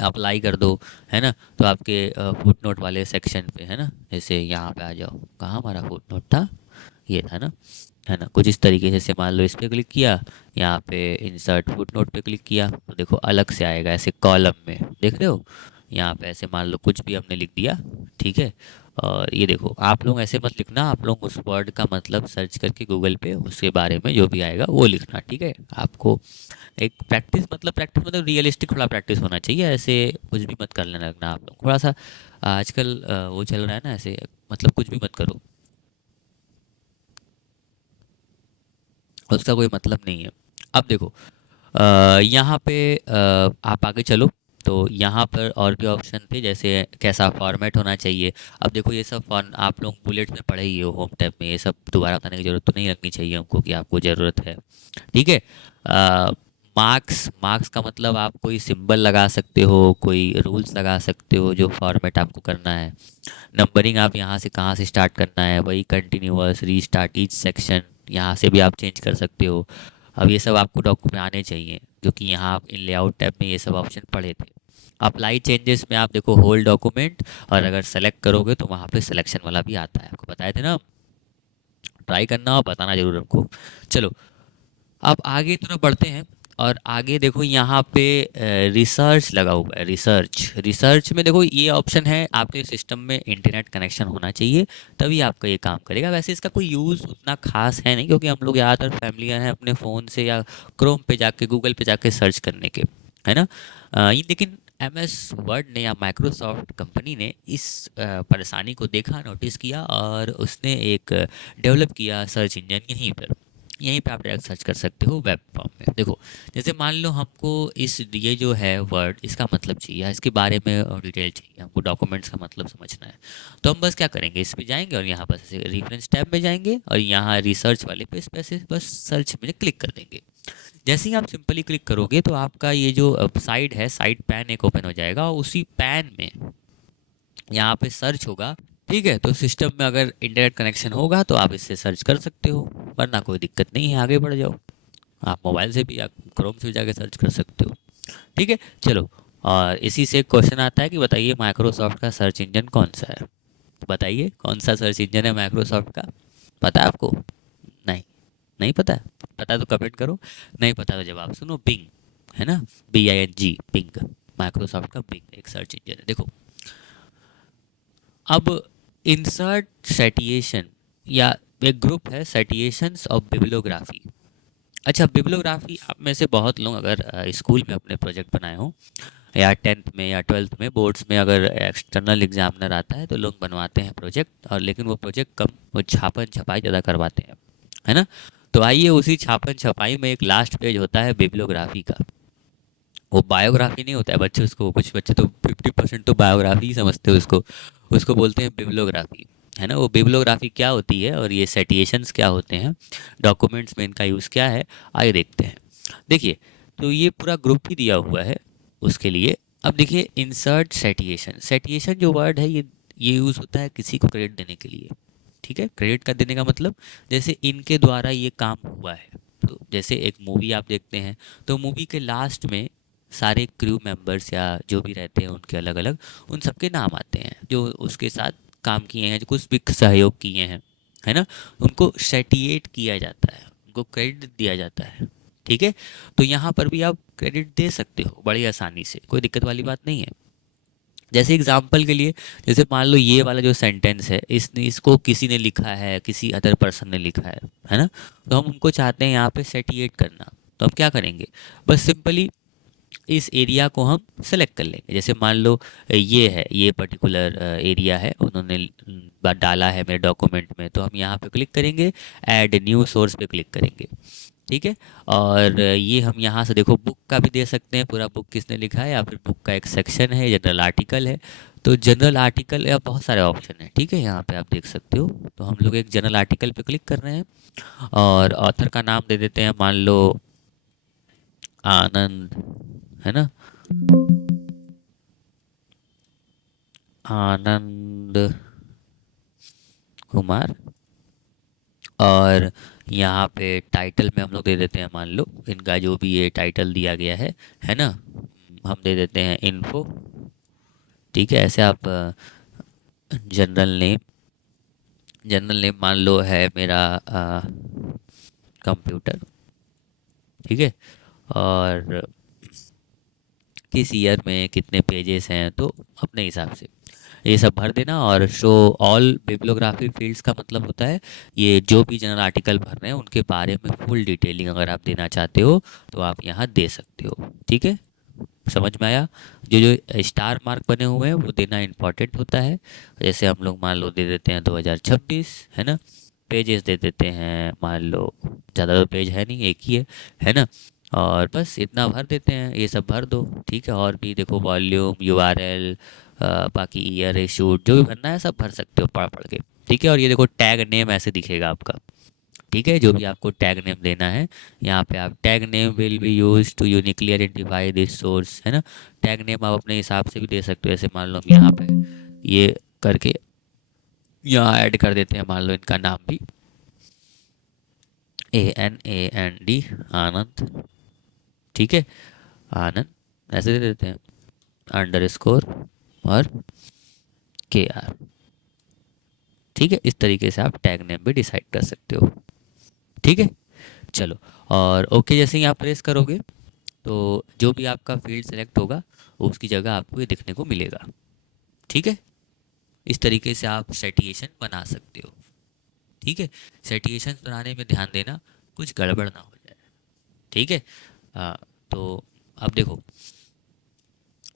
अप्लाई कर दो, है ना, तो आपके फुट नोट वाले सेक्शन पे, है ना, जैसे यहाँ पे आ जाओ, कहाँ हमारा फुट नोट था, ये था ना, है ना, कुछ इस तरीके से जैसे मान लो इस पर क्लिक किया, यहाँ पे इंसर्ट फुट नोट पे क्लिक किया तो देखो अलग से आएगा ऐसे कॉलम में, देख रहे हो, यहाँ पे ऐसे मान लो कुछ भी हमने लिख दिया। ठीक है, और ये देखो आप लोग ऐसे मत लिखना, आप लोग उस वर्ड का मतलब सर्च करके गूगल पे उसके बारे में जो भी आएगा वो लिखना। ठीक है, आपको एक प्रैक्टिस मतलब रियलिस्टिक थोड़ा प्रैक्टिस होना चाहिए, ऐसे कुछ भी मत करने लगना आप लोग, थोड़ा सा आजकल वो चल रहा है ना ऐसे, मतलब कुछ भी मत करो, उसका कोई मतलब नहीं है। अब देखो यहाँ पे आप आगे चलो तो यहाँ पर और भी ऑप्शन थे, जैसे कैसा फॉर्मेट होना चाहिए। अब देखो ये सब फॉर्म आप लोग बुलेट में पढ़े ही हो होम टैब में, ये सब दोबारा बताने की ज़रूरत तो नहीं लगनी चाहिए हमको कि आपको ज़रूरत है। ठीक है, मार्क्स, मार्क्स का मतलब आप कोई सिंबल लगा सकते हो, कोई रूल्स लगा सकते हो जो फॉर्मेट आपको करना है। नंबरिंग आप यहाँ से कहाँ से स्टार्ट करना है, वही कंटिन्यूअस रीस्टार्ट ईच सेक्शन, यहाँ से भी आप चेंज कर सकते हो। अब ये सब आपको डॉक्यूमेंट आने चाहिए क्योंकि यहाँ आप इन लेआउट टैब में ये सब ऑप्शन पढ़े थे। अप्लाई चेंजेस में आप देखो होल डॉक्यूमेंट, और अगर सेलेक्ट करोगे तो वहाँ पे सिलेक्शन वाला भी आता है, आपको बताए थे ना। ट्राई करना और बताना जरूर हमको। चलो अब आगे तरफ बढ़ते हैं, और आगे देखो यहाँ पे रिसर्च लगा हुआ है, रिसर्च, रिसर्च में देखो ये ऑप्शन है आपके सिस्टम में इंटरनेट कनेक्शन होना चाहिए तभी आपका ये काम करेगा। वैसे इसका कोई यूज़ उतना खास है नहीं क्योंकि हम लोग ज़्यादातर फैमिलियर हैं अपने फ़ोन से या क्रोम पे जाके गूगल पे जाके सर्च करने के, है ना। ये लेकिन एम एस वर्ड ने या माइक्रोसॉफ्ट कंपनी ने इस परेशानी को देखा, नोटिस किया और उसने एक डेवलप किया सर्च इंजन यहीं पर, यहीं पे आप डायरेक्ट सर्च कर सकते हो वेब फॉर्म में। देखो जैसे मान लो हमको इस ये जो है वर्ड इसका मतलब चाहिए, इसके बारे में डिटेल चाहिए, हमको डॉक्यूमेंट्स का मतलब समझना है, तो हम बस क्या करेंगे, इस पे जाएंगे और यहाँ बस रेफरेंस टैब में जाएंगे और यहाँ रिसर्च वाले पे इस पे ऐसे बस सर्च में क्लिक कर देंगे। जैसे ही आप सिंपली क्लिक करोगे तो आपका ये जो साइड है, साइड पैन एक ओपन हो जाएगा और उसी पैन में यहाँ पे सर्च होगा। ठीक है, तो सिस्टम में अगर इंटरनेट कनेक्शन होगा तो आप इससे सर्च कर सकते हो, वरना कोई दिक्कत नहीं है, आगे बढ़ जाओ। आप मोबाइल से भी या क्रोम से भी जाके सर्च कर सकते हो। ठीक है, चलो, और इसी से क्वेश्चन आता है कि बताइए माइक्रोसॉफ्ट का सर्च इंजन कौन सा है। बताइए कौन सा सर्च इंजन है माइक्रोसॉफ्ट का, पता है आपको? नहीं, नहीं पता है? पता है तो कमेंट करो, नहीं पता तो जवाब सुनो, बिंग, है ना, BING, बिंग, माइक्रोसॉफ्ट का बिंग एक सर्च इंजन है। देखो अब इंसर्ट साइटिएशन, या एक ग्रुप है साइटिएशंस ऑफ बिब्लियोग्राफी। अच्छा, बिब्लियोग्राफी आप में से बहुत लोग अगर स्कूल में अपने प्रोजेक्ट बनाए हो या 10th में या 12th में बोर्ड्स में अगर एक्सटर्नल एग्जामिनर आता है तो लोग बनवाते हैं प्रोजेक्ट, और लेकिन वो प्रोजेक्ट कम, वो छापन छपाई ज़्यादा करवाते हैं, है ना। तो आइए उसी छापन छपाई में एक लास्ट पेज होता है बिब्लियोग्राफी का। वो बायोग्राफी नहीं होता है बच्चे, उसको कुछ बच्चे तो 50% तो बायोग्राफी ही समझते हैं उसको, उसको बोलते हैं बिब्लियोग्राफी, है ना। वो बिब्लियोग्राफी क्या होती है और ये साइटेशंस क्या होते हैं, डॉक्यूमेंट्स में इनका यूज़ क्या है, आइए देखते हैं। देखिए, तो ये पूरा ग्रुप ही दिया हुआ है उसके लिए। अब देखिए इंसर्ट साइटेशन, साइटेशन जो वर्ड है ये यूज़ होता है किसी को क्रेडिट देने के लिए। ठीक है, क्रेडिट का देने का मतलब जैसे इनके द्वारा ये काम हुआ है, तो जैसे एक मूवी आप देखते हैं तो मूवी के लास्ट में सारे क्रू मेंबर्स या जो भी रहते हैं उनके अलग अलग उन सबके नाम आते हैं जो उसके साथ काम किए हैं, जो कुछ भी सहयोग किए हैं, है ना। उनको सेटिएट किया जाता है, उनको क्रेडिट दिया जाता है। ठीक है, तो यहाँ पर भी आप क्रेडिट दे सकते हो बड़ी आसानी से, कोई दिक्कत वाली बात नहीं है। जैसे एग्जाम्पल के लिए, जैसे मान लो ये वाला जो सेंटेंस है, इसने इसको किसी ने लिखा है, किसी अदर पर्सन ने लिखा है ना। तो हम उनको चाहते हैं यहाँ पे सेटिएट करना, तो हम क्या करेंगे, बस सिंपली इस एरिया को हम सेलेक्ट कर लेंगे। जैसे मान लो ये है, ये पर्टिकुलर एरिया है, उन्होंने डाला है मेरे डॉक्यूमेंट में, तो हम यहाँ पे क्लिक करेंगे, ऐड न्यू सोर्स पे क्लिक करेंगे। ठीक है, और ये हम यहाँ से देखो बुक का भी दे सकते हैं, पूरा बुक किसने लिखा है, या फिर बुक का एक सेक्शन है, जनरल आर्टिकल है, तो जनरल आर्टिकल या बहुत सारे ऑप्शन हैं। ठीक है, यहाँ पे आप देख सकते हो। तो हम लोग एक जनरल आर्टिकल पे क्लिक कर रहे हैं और ऑथर का नाम दे देते हैं, मान लो आनंद, है ना, आनंद कुमार। और यहाँ पे टाइटल में हम लोग दे देते हैं, मान लो इनका जो भी ये टाइटल दिया गया है ना, हम दे देते हैं इन्फो। ठीक है, ऐसे आप जनरल नेम, जनरल नेम मान लो है मेरा कंप्यूटर। ठीक है, और किस ईयर में कितने पेजेस हैं, तो अपने हिसाब से ये सब भर देना। और शो ऑल बिब्लियोग्राफी फील्ड्स का मतलब होता है ये जो भी जनरल आर्टिकल भर रहे हैं उनके बारे में फुल डिटेलिंग अगर आप देना चाहते हो तो आप यहाँ दे सकते हो। ठीक है, समझ में आया। जो जो स्टार मार्क बने हुए हैं वो देना इम्पॉर्टेंट होता है। जैसे हम लोग मान लो दे देते हैं 2026, है ना। पेजेस दे देते हैं, मान लो ज़्यादा तो पेज है नहीं, एक ही है ना। और बस इतना भर देते हैं, ये सब भर दो। ठीक है, और भी देखो वॉल्यूम, यूआरएल, बाकी ईयर इशूड, जो भी भरना है सब भर सकते हो पढ़ पढ़ के। ठीक है, और ये देखो टैग नेम ऐसे दिखेगा आपका। ठीक है, जो भी आपको टैग नेम देना है, यहाँ पे आप tag name will be use to uniquely identify this source, है ना। टैग नेम आप अपने हिसाब से भी दे सकते हो। जैसे मान लो हम यहाँ पे ये करके यहाँ ऐड कर देते हैं, मान लो इनका नाम भी ANAND, आनंद। ठीक है, आनंद ऐसे दे देते हैं, अंडरस्कोर और KR। ठीक है, इस तरीके से आप टैग नेम भी डिसाइड कर सकते हो। ठीक है, चलो, और ओके जैसे ही आप प्रेस करोगे तो जो भी आपका फील्ड सेलेक्ट होगा उसकी जगह आपको ये दिखने को मिलेगा। ठीक है, इस तरीके से आप सेटिएशन बना सकते हो। ठीक है, सेटिएशन बनाने में ध्यान देना कुछ गड़बड़ ना हो जाए। ठीक है, तो अब देखो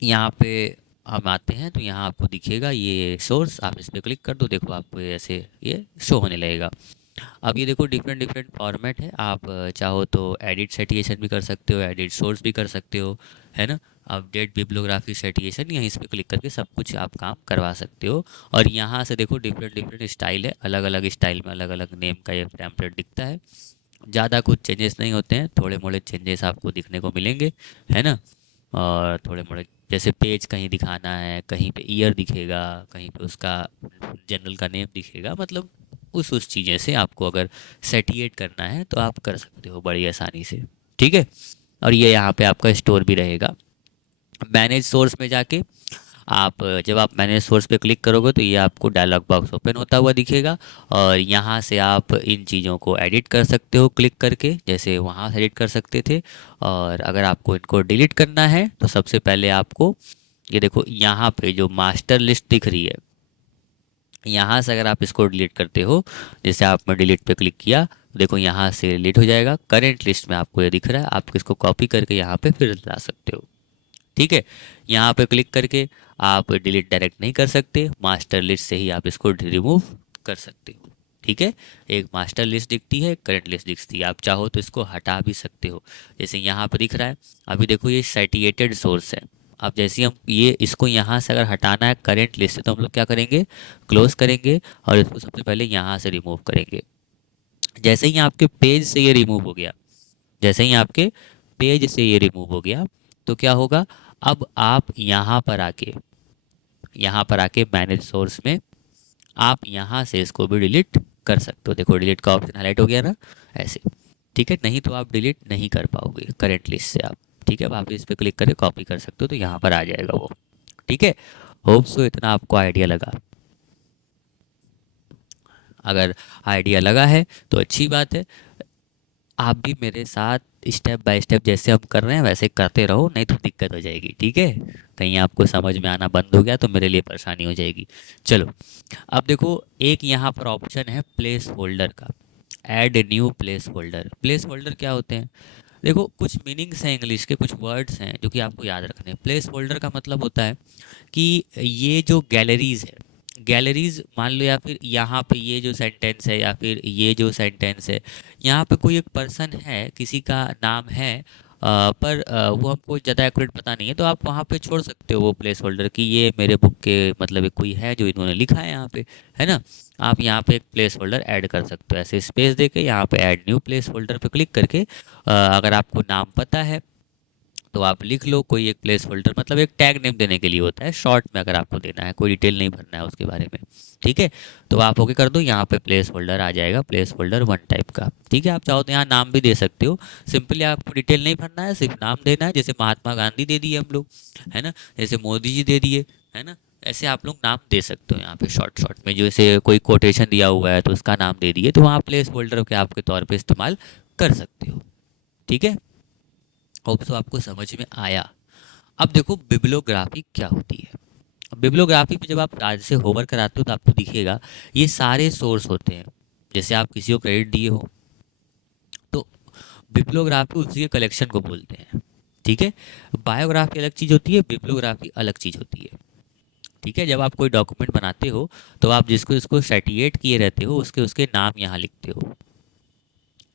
यहाँ पे हम आते हैं, तो यहाँ आपको दिखेगा ये सोर्स, आप इस पर क्लिक कर दो, देखो आपको ऐसे ये शो होने लगेगा। अब ये देखो डिफरेंट डिफरेंट फॉर्मेट है, आप चाहो तो एडिट सेटिएशन भी कर सकते हो, एडिट सोर्स भी कर सकते हो, है ना। अपडेट बिब्लियोग्राफी सेटिएशन, यहीं इस पर क्लिक करके सब कुछ आप काम करवा सकते हो। और यहाँ से देखो डिफरेंट डिफरेंट स्टाइल है, अलग अलग स्टाइल में अलग अलग नेम का ये टेम्पलेट दिखता है। ज़्यादा कुछ चेंजेस नहीं होते हैं, थोड़े मोड़े चेंजेस आपको दिखने को मिलेंगे, है ना। और थोड़े मोड़े जैसे पेज कहीं दिखाना है, कहीं पे ईयर दिखेगा, कहीं पे उसका जनरल का नेम दिखेगा, मतलब उस चीज़ें से आपको अगर सेटिएट करना है तो आप कर सकते हो बड़ी आसानी से। ठीक है, और ये यहाँ पे आपका स्टोर भी रहेगा। मैनेज सोर्स में जाके आप जब आप मैनेज सोर्स पे क्लिक करोगे तो ये आपको डायलॉग बॉक्स ओपन होता हुआ दिखेगा, और यहाँ से आप इन चीज़ों को एडिट कर सकते हो क्लिक करके, जैसे वहाँ से एडिट कर सकते थे। और अगर आपको इनको डिलीट करना है तो सबसे पहले आपको ये देखो यहाँ पे जो मास्टर लिस्ट दिख रही है, यहाँ से अगर आप इसको डिलीट करते हो, जैसे आपने डिलीट पे क्लिक किया, देखो यहाँ से डिलीट हो जाएगा। करेंट लिस्ट में आपको ये दिख रहा है, आप इसको कॉपी करके यहाँ पे फिर ला सकते हो। ठीक है, यहाँ पे क्लिक करके आप डिलीट डायरेक्ट नहीं कर सकते, मास्टर लिस्ट से ही आप इसको रिमूव कर सकते हो। ठीक है, एक मास्टर लिस्ट दिखती है, करंट लिस्ट दिखती है, आप चाहो तो इसको हटा भी सकते हो। जैसे यहाँ पर दिख रहा है, अभी देखो ये सेटिएटेड सोर्स है। अब जैसे हम ये इसको यहाँ से अगर हटाना है करंट लिस्ट से, तो हम लोग क्या करेंगे, क्लोज करेंगे और इसको सबसे पहले यहाँ से रिमूव करेंगे। जैसे ही आपके पेज से ये रिमूव हो गया, जैसे ही आपके पेज से ये रिमूव हो गया, तो क्या होगा, अब आप यहाँ पर आके मैनेज सोर्स में आप यहाँ से इसको भी डिलीट कर सकते हो। देखो डिलीट का ऑप्शन हाईलाइट हो गया ना, ऐसे। ठीक है, नहीं तो आप डिलीट नहीं कर पाओगे करंट लिस्ट से आप। ठीक है, अब आप इस पर क्लिक करके कॉपी कर सकते हो, तो यहाँ पर आ जाएगा वो। ठीक है, होप सो इतना आपको आइडिया लगा। अगर आइडिया लगा है तो अच्छी बात है, आप भी मेरे साथ स्टेप बाय स्टेप जैसे हम कर रहे हैं वैसे करते रहो, नहीं तो दिक्कत हो जाएगी। ठीक है, कहीं आपको समझ में आना बंद हो गया तो मेरे लिए परेशानी हो जाएगी। चलो, अब देखो एक यहाँ पर ऑप्शन है प्लेस होल्डर का, add new place holder. Place holder क्या होते हैं? देखो कुछ मीनिंग्स हैं इंग्लिश के, कुछ वर्ड्स हैं जो कि आपको याद रखने हैं। प्लेस होल्डर का मतलब होता है कि ये जो गैलरीज है, गैलरीज मान लो, या फिर यहाँ पे ये जो सेंटेंस है या फिर ये जो सेंटेंस है, यहाँ पे कोई एक पर्सन है, किसी का नाम है, पर वो हमको ज़्यादा एक्यूरेट पता नहीं है, तो आप वहाँ पे छोड़ सकते हो वो प्लेस होल्डर कि ये मेरे बुक के मतलब कोई है जो इन्होंने लिखा है यहाँ पे, है ना। आप यहाँ पे एक प्लेस होल्डर ऐड कर सकते हो, ऐसे स्पेस दे के यहाँ पे ऐड न्यू प्लेस होल्डर पे क्लिक करके अगर आपको नाम पता है तो आप लिख लो कोई एक प्लेस होल्डर, मतलब एक टैग नेम देने के लिए होता है शॉर्ट में, अगर आपको देना है, कोई डिटेल नहीं भरना है उसके बारे में। ठीक है, तो आप ओके कर दो, यहाँ पे प्लेस होल्डर आ जाएगा, प्लेस होल्डर 1 टाइप का। ठीक है, आप चाहो तो यहाँ नाम भी दे सकते हो, सिंपली आपको डिटेल नहीं भरना है, सिर्फ नाम देना है। जैसे महात्मा गांधी दे दिए हम लोग, है ना, जैसे मोदी जी दे दिए, है ना, ऐसे आप लोग नाम दे सकते हो यहाँ पे शॉर्ट शॉर्ट में। जैसे कोई कोटेशन दिया हुआ है तो उसका नाम दे दिए, तो वहाँ प्लेस होल्डर के आपके तौर पर इस्तेमाल कर सकते हो। ठीक है, होप सो आपको समझ में आया। अब देखो बिब्लियोग्राफी क्या होती है। अब बिब्लियोग्राफी में जब आप आज से होमवर्क कराते हो तो आपको दिखेगा ये सारे सोर्स होते हैं। जैसे आप किसी को क्रेडिट दिए हो तो बिब्लियोग्राफी उसी के कलेक्शन को बोलते हैं। ठीक है, बायोग्राफी अलग चीज़ होती है, बिब्लियोग्राफी अलग चीज़ होती है। ठीक है, जब आप कोई डॉक्यूमेंट बनाते हो तो आप जिसको इसको सर्टिफिकेट किए रहते हो उसके उसके नाम यहाँ लिखते हो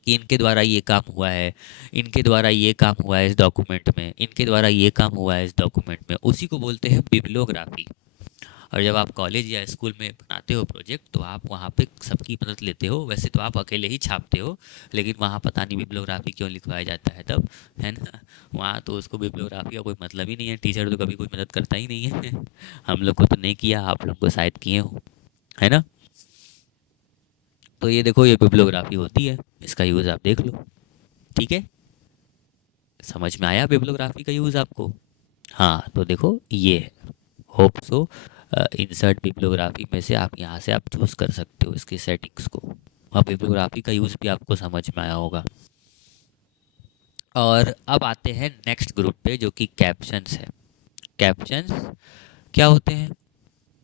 कि इनके द्वारा ये काम हुआ है, इनके द्वारा ये काम हुआ है इस डॉक्यूमेंट में, इनके द्वारा ये काम हुआ है इस डॉक्यूमेंट में, उसी को बोलते हैं बिब्लियोग्राफी। और जब आप कॉलेज या स्कूल में बनाते हो प्रोजेक्ट तो आप वहाँ पे सबकी मदद लेते हो, वैसे तो आप अकेले ही छापते हो, लेकिन वहाँ पता नहीं बिब्लियोग्राफी क्यों लिखवाया जाता है तब, है ना। वहाँ तो उसको बिब्लियोग्राफी का कोई मतलब ही नहीं है, टीचर तो कभी कोई मदद करता ही नहीं है। हम लोग को तो नहीं किया, आप लोग को शायद किए हो, है ना। तो ये देखो ये बिब्लियोग्राफी होती है, इसका यूज़ आप देख लो। ठीक है, समझ में आया बिब्लियोग्राफी का यूज़ आपको? हाँ, तो देखो ये है, होप सो इंसर्ट बिब्लियोग्राफी में से आप यहाँ से आप चूज़ कर सकते हो इसकी सेटिंग्स को। अब बिब्लियोग्राफी का यूज़ भी आपको समझ में आया होगा। और अब आते हैं नेक्स्ट ग्रुप पे जो कि कैप्शंस है। कैप्शंस क्या होते हैं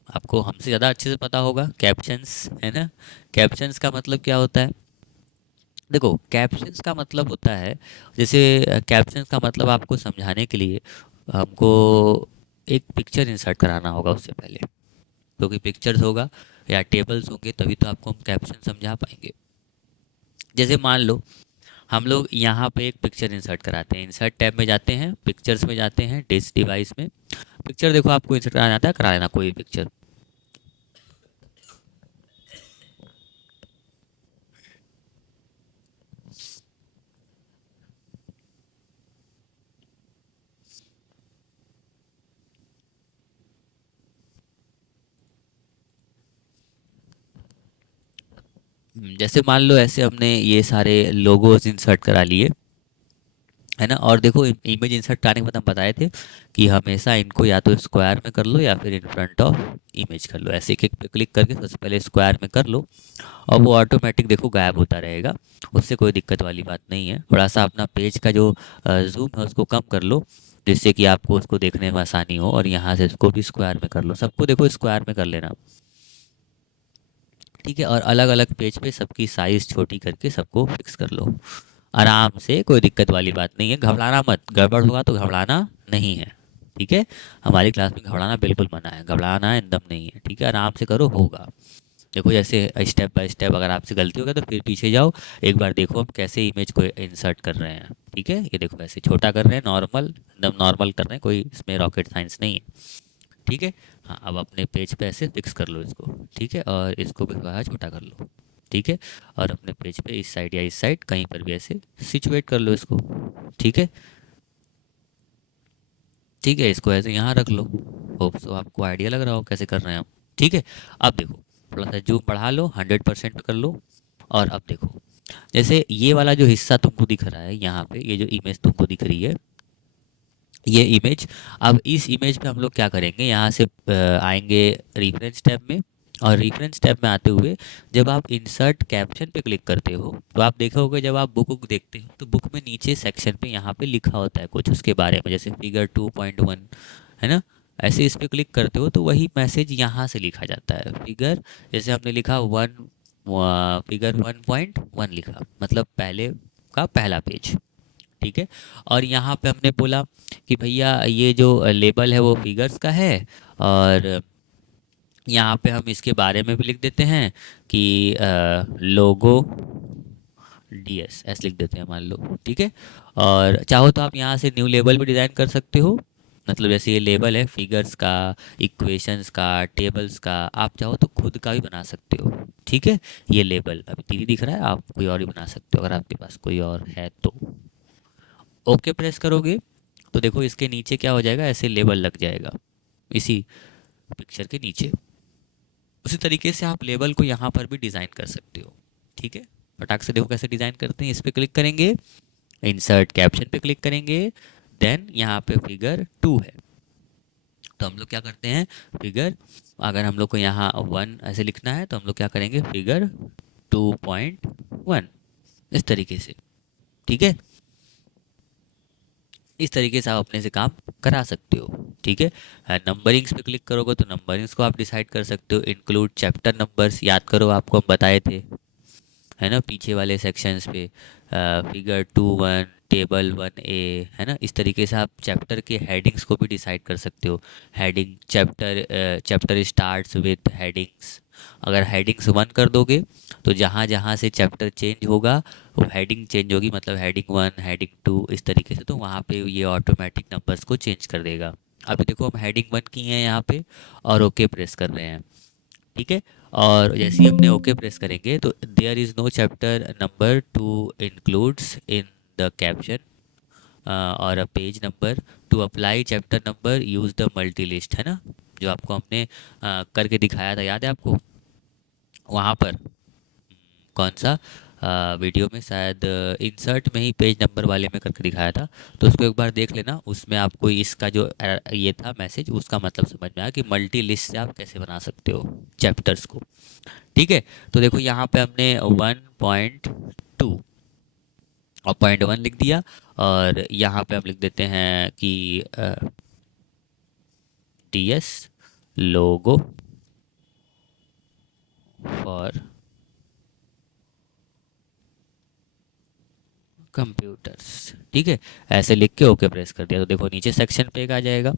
आपको हमसे ज़्यादा अच्छे से पता होगा, कैप्शंस, है ना। कैप्शंस का मतलब क्या होता है? देखो कैप्शंस का मतलब होता है, जैसे कैप्शंस का मतलब आपको समझाने के लिए हमको एक पिक्चर इंसर्ट कराना होगा उससे पहले, क्योंकि पिक्चर्स होगा या टेबल्स होंगे तभी तो आपको हम कैप्शन समझा पाएंगे। जैसे मान लो हम लोग यहाँ पे एक पिक्चर इंसर्ट कराते हैं, इंसर्ट टैब में जाते हैं, पिक्चर्स में जाते हैं, डिस डिवाइस में पिक्चर देखो आपको इंसर्ट कराना आता है, करा लेना कोई पिक्चर। जैसे मान लो ऐसे हमने ये सारे लोगोज इंसर्ट करा लिए, है ना। और देखो इमेज इंसर्ट कराने के बाद हम बताए थे कि हमेशा इनको या तो स्क्वायर में कर लो या फिर इन फ्रंट ऑफ इमेज कर लो। ऐसे एक एक पे क्लिक करके सबसे पहले स्क्वायर में कर लो और वो ऑटोमेटिक देखो गायब होता रहेगा, उससे कोई दिक्कत वाली बात नहीं है। थोड़ा सा अपना पेज का जो जूम है उसको कम कर लो जिससे कि आपको उसको देखने में आसानी हो, और यहाँ से इसको भी स्क्वायर में कर लो, सबको देखो स्क्वायर में कर लेना। ठीक है, और अलग अलग पेज पे सबकी साइज़ छोटी करके सबको फिक्स कर लो आराम से, कोई दिक्कत वाली बात नहीं है। घबराना मत, गड़बड़ होगा तो घबराना नहीं है। ठीक है, हमारी क्लास में घबराना बिल्कुल मना है, घबराना एकदम नहीं है। ठीक है, आराम से करो, होगा। देखो जैसे स्टेप बाय स्टेप अगर आपसे गलती हो गया तो फिर पीछे जाओ, एक बार देखो हम कैसे इमेज को इंसर्ट कर रहे हैं। ठीक है, ये देखो ऐसे छोटा कर रहे हैं, नॉर्मल एकदम नॉर्मल कर रहे हैं, कोई इसमें रॉकेट साइंस नहीं है। ठीक है, हाँ अब अपने पेज पे ऐसे फिक्स कर लो इसको। ठीक है, और इसको भी थोड़ा छोटा कर लो। ठीक है, और अपने पेज पे इस साइड या इस साइड कहीं पर भी ऐसे सिचुएट कर लो इसको। ठीक है, ठीक है, इसको ऐसे यहाँ रख लो। होप सो आपको आइडिया लग रहा हो कैसे कर रहे हैं हम। ठीक है, अब देखो थोड़ा सा जूम बढ़ा लो, 100% कर लो। और अब देखो जैसे ये वाला जो हिस्सा तुमको दिख रहा है यहाँ पे, ये जो इमेज तुमको दिख रही है, ये इमेज। अब इस इमेज पे हम लोग क्या करेंगे, यहाँ से आएंगे रेफरेंस टैब में, और रेफरेंस टैब में आते हुए जब आप इंसर्ट कैप्शन पे क्लिक करते हो तो आप देखोगे जब आप बुक देखते हो तो बुक में नीचे सेक्शन पे यहाँ पे लिखा होता है कुछ उसके बारे में, जैसे फिगर 2.1 है ना। ऐसे इस पे क्लिक करते हो तो वही मैसेज यहाँ से लिखा जाता है। फिगर जैसे हमने लिखा फिगर 1.1 लिखा, मतलब पहले का पहला पेज। ठीक है। और यहाँ पे हमने बोला कि भैया ये जो लेबल है वो फिगर्स का है, और यहाँ पे हम इसके बारे में भी लिख देते हैं कि लोगो डीएस ऐसे लिख देते हैं मान लो। ठीक है। और चाहो तो आप यहाँ से न्यू लेबल भी डिज़ाइन कर सकते हो, मतलब जैसे ये लेबल है फिगर्स का, इक्वेशंस का, टेबल्स का, आप चाहो तो खुद का भी बना सकते हो। ठीक है। ये लेबल अभी तीन दिख रहा है, आप कोई और भी बना सकते हो अगर आपके पास कोई और है तो। ओके प्रेस करोगे तो देखो इसके नीचे क्या हो जाएगा, ऐसे लेबल लग जाएगा इसी पिक्चर के नीचे। उसी तरीके से आप लेबल को यहाँ पर भी डिज़ाइन कर सकते हो। ठीक है। फटाक से देखो कैसे डिज़ाइन करते हैं। इस पर क्लिक करेंगे, इंसर्ट कैप्शन पे क्लिक करेंगे, देन यहाँ पे फिगर 2 है तो हम लोग क्या करते हैं, फिगर, अगर हम लोग को यहाँ 1 ऐसे लिखना है तो हम लोग क्या करेंगे, फिगर 2.1 इस तरीके से। ठीक है। इस तरीके से आप अपने से काम करा सकते हो। ठीक है। नंबरिंग्स पे क्लिक करोगे तो नंबरिंग्स को आप डिसाइड कर सकते हो। इंक्लूड चैप्टर नंबर्स, याद करो आपको हम बताए थे, है ना, पीछे वाले सेक्शंस पे। फिगर 2.1 टेबल 1A, है ना। इस तरीके से आप चैप्टर के हेडिंग्स को भी डिसाइड कर सकते हो। Heading chapter starts with headings, अगर हेडिंग्स 1 कर दोगे तो जहाँ जहाँ से चैप्टर चेंज होगा वो हेडिंग चेंज होगी, मतलब हेडिंग 1 हेडिंग 2 इस तरीके से, तो वहाँ पे ये ऑटोमेटिक नंबर्स को चेंज कर देगा। अभी देखो हम हेडिंग 1 की हैं यहाँ पे और ओके प्रेस कर रहे हैं। ठीक है। और जैसे ही हमने ओके प्रेस करेंगे तो there is no chapter number to includes in the caption और a page number to apply chapter number use the multi list, है ना, जो आपको हमने करके दिखाया था, याद है आपको वहाँ पर। कौन सा वीडियो में, शायद इंसर्ट में ही पेज नंबर वाले में करके दिखाया था, तो उसको एक बार देख लेना। उसमें आपको इसका जो ये था मैसेज, उसका मतलब समझ में आया कि मल्टी लिस्ट से आप कैसे बना सकते हो चैप्टर्स को। ठीक है। तो देखो यहाँ पे हमने 1.2 और 0.1 लिख दिया, और यहाँ पे हम लिख देते हैं कि DS लोगो फॉर कंप्यूटर्स। ठीक है। ऐसे लिख के ओके प्रेस कर दिया तो देखो नीचे सेक्शन पे एक आ जाएगा,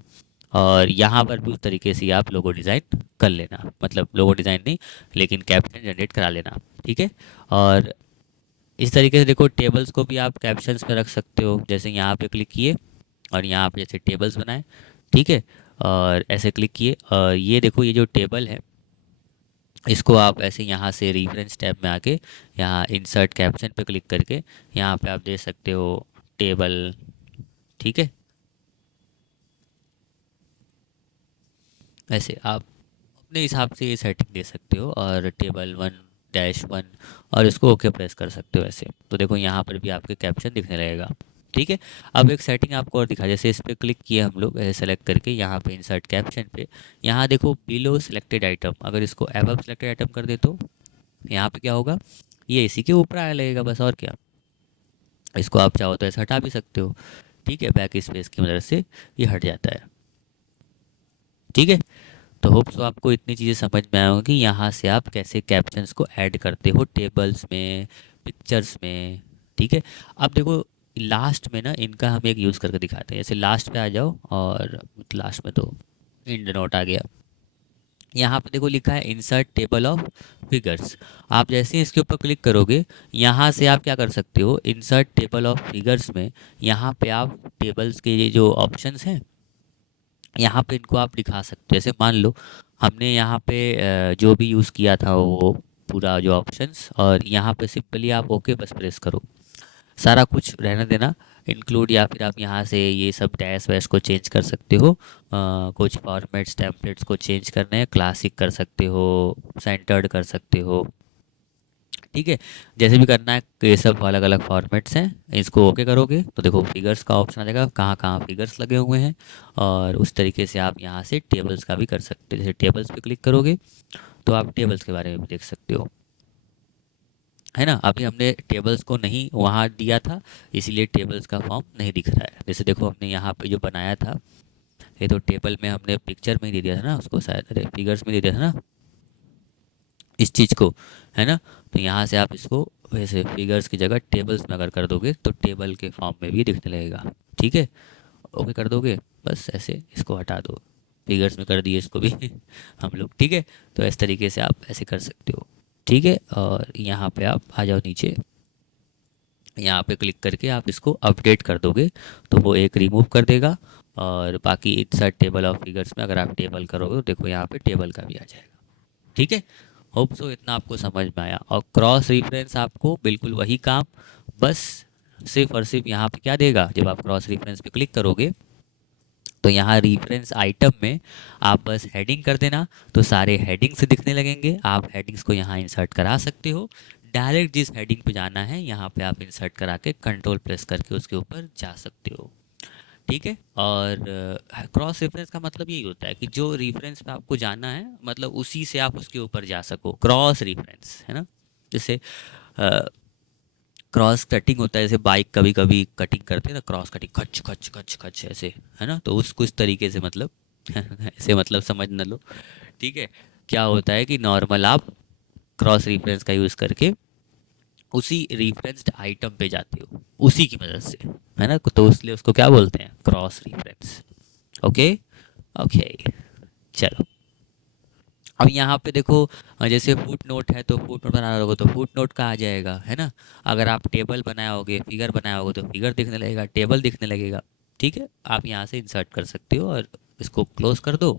और यहाँ पर भी उस तरीके से आप लोगो डिज़ाइन कर लेना, मतलब लोगो डिज़ाइन नहीं लेकिन कैप्शन जनरेट करा लेना। ठीक है। और इस तरीके से देखो टेबल्स को भी आप कैप्शंस में रख सकते हो, जैसे यहाँ पे क्लिक किए और यहाँ पे जैसे टेबल्स बनाए। ठीक है। और ऐसे क्लिक किए और ये देखो ये जो टेबल है इसको आप ऐसे यहाँ से रेफरेंस टैब में आके यहाँ इंसर्ट कैप्शन पे क्लिक करके यहाँ पे आप दे सकते हो टेबल। ठीक है। ऐसे आप अपने हिसाब से ये सेटिंग दे सकते हो, और टेबल 1-1 और इसको ओके प्रेस कर सकते हो ऐसे, तो देखो यहाँ पर भी आपके कैप्शन दिखने लगेगा। ठीक है। अब एक सेटिंग आपको और दिखा, जैसे इस पर क्लिक किया हम लोग ऐसे सेलेक्ट करके यहाँ पे इंसर्ट कैप्शन पे, यहाँ देखो बिलो सिलेक्टेड आइटम, अगर इसको अबव सिलेक्टेड आइटम कर दे तो यहाँ पे क्या होगा, ये इसी के ऊपर आया लगेगा बस, और क्या। इसको आप चाहो तो ऐसे हटा भी सकते हो। ठीक है। बैक स्पेस की मदद से ये हट जाता है। ठीक है। तो होप सो आपको इतनी चीज़ें समझ में आए होंगी यहाँ से आप कैसे कैप्शंस को ऐड करते हो टेबल्स में, पिक्चर्स में। ठीक है। अब देखो लास्ट में ना इनका हम एक यूज़ करके दिखाते हैं, जैसे लास्ट पे आ जाओ, और लास्ट में तो इंड नोट आ गया। यहाँ पे देखो लिखा है इंसर्ट टेबल ऑफ फिगर्स, आप जैसे ही इसके ऊपर क्लिक करोगे यहाँ से आप क्या कर सकते हो, इंसर्ट टेबल ऑफ फिगर्स में यहाँ पे आप टेबल्स के ये जो ऑप्शंस हैं यहाँ पे इनको आप दिखा सकते हो। जैसे मान लो हमने यहाँ पे जो भी यूज़ किया था वो पूरा जो ऑप्शंस, और यहाँ पे सिंपली आप ओके बस प्रेस करो, सारा कुछ रहने देना इंक्लूड, या फिर आप यहाँ से ये सब डैश वैश को चेंज कर सकते हो। कुछ फॉर्मेट्स टेम्पलेट्स को चेंज करने हैं, क्लासिक कर सकते हो, सेंटर्ड कर सकते हो। ठीक है। जैसे भी करना है, ये सब अलग अलग फॉर्मेट्स हैं। इसको ओके करोगे तो देखो फिगर्स का ऑप्शन आ जाएगा, कहाँ कहाँ फिगर्स लगे हुए हैं। और उस तरीके से आप यहाँ से टेबल्स का भी कर सकते हो। जैसे टेबल्स पे क्लिक करोगे तो आप टेबल्स के बारे में भी देख सकते हो, है ना। अभी हमने टेबल्स को नहीं वहाँ दिया था, इसीलिए टेबल्स का फॉर्म नहीं दिख रहा है। जैसे देखो हमने यहाँ पे जो बनाया था, ये तो टेबल में हमने पिक्चर में ही दे दिया था ना उसको, शायद अरे फिगर्स में दे दिया था ना इस चीज़ को, है ना। तो यहाँ से आप इसको वैसे फिगर्स की जगह टेबल्स में अगर कर दोगे तो टेबल के फॉर्म में भी दिखने लगेगा। ठीक है, ओके कर दोगे, बस ऐसे इसको हटा दो। फिगर्स में कर दिए इसको भी हम लोग, ठीक है। तो इस तरीके से आप ऐसे कर सकते हो, ठीक है। और यहाँ पे आप आ जाओ नीचे, यहाँ पे क्लिक करके आप इसको अपडेट कर दोगे तो वो एक रिमूव कर देगा। और बाकी इंसर्ट टेबल ऑफ फिगर्स में अगर आप टेबल करोगे तो देखो यहाँ पे टेबल का भी आ जाएगा, ठीक है। होप सो इतना आपको समझ में आया। और क्रॉस रेफरेंस आपको बिल्कुल वही काम, बस सिर्फ और सिर्फ यहाँ पे क्या देगा, जब आप क्रॉस रेफरेंस पे क्लिक करोगे तो यहाँ रेफरेंस आइटम में आप बस हेडिंग कर देना तो सारे हेडिंग्स दिखने लगेंगे। आप हेडिंग्स को यहाँ इंसर्ट करा सकते हो। डायरेक्ट जिस हेडिंग पे जाना है यहाँ पे आप इंसर्ट करा के कंट्रोल प्रेस करके उसके ऊपर जा सकते हो, ठीक है। और क्रॉस रेफरेंस का मतलब यही होता है कि जो रेफरेंस पे आपको जाना है मतलब उसी से आप उसके ऊपर जा सको, क्रॉस रेफरेंस, है ना। जैसे क्रॉस कटिंग होता है, जैसे बाइक कभी कभी कटिंग करते हैं ना, क्रॉस कटिंग खच खच खच खच ऐसे, है ना। तो उसको इस तरीके से मतलब ऐसे मतलब समझ न लो, ठीक है। क्या होता है कि नॉर्मल आप क्रॉस रेफरेंस का यूज़ करके उसी रेफरेंस्ड आइटम पे जाते हो उसी की मदद से, है ना। तो इसलिए उसको क्या बोलते हैं, क्रॉस रेफरेंस। ओके, ओके, चलो। अब यहाँ पे देखो जैसे फुट नोट है तो फुट नोट बना रहोगे तो फुट नोट का आ जाएगा, है ना। अगर आप टेबल बनाए होगे, फिगर बनाए होगे तो फिगर दिखने लगेगा, टेबल दिखने लगेगा, ठीक है। आप यहाँ से इंसर्ट कर सकते हो और इसको क्लोज कर दो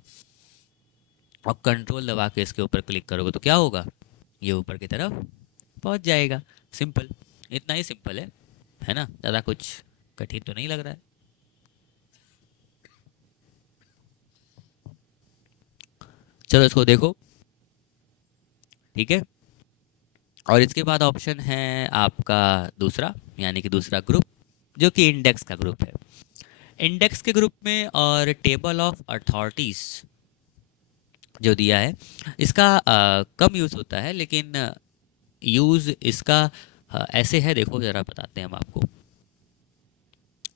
और कंट्रोल दबा के इसके ऊपर क्लिक करोगे तो क्या होगा, ये ऊपर की तरफ पहुँच जाएगा। सिंपल, इतना ही सिंपल है ना। ज़्यादा कुछ कठिन तो नहीं लग रहा है। चलो इसको देखो, ठीक है। और इसके बाद ऑप्शन है आपका दूसरा, यानी कि दूसरा ग्रुप, जो कि इंडेक्स का ग्रुप है। इंडेक्स के ग्रुप में और टेबल ऑफ अथॉरिटीज़ जो दिया है, इसका कम यूज़ होता है, लेकिन यूज़ इसका ऐसे है, देखो ज़रा बताते हैं हम आपको।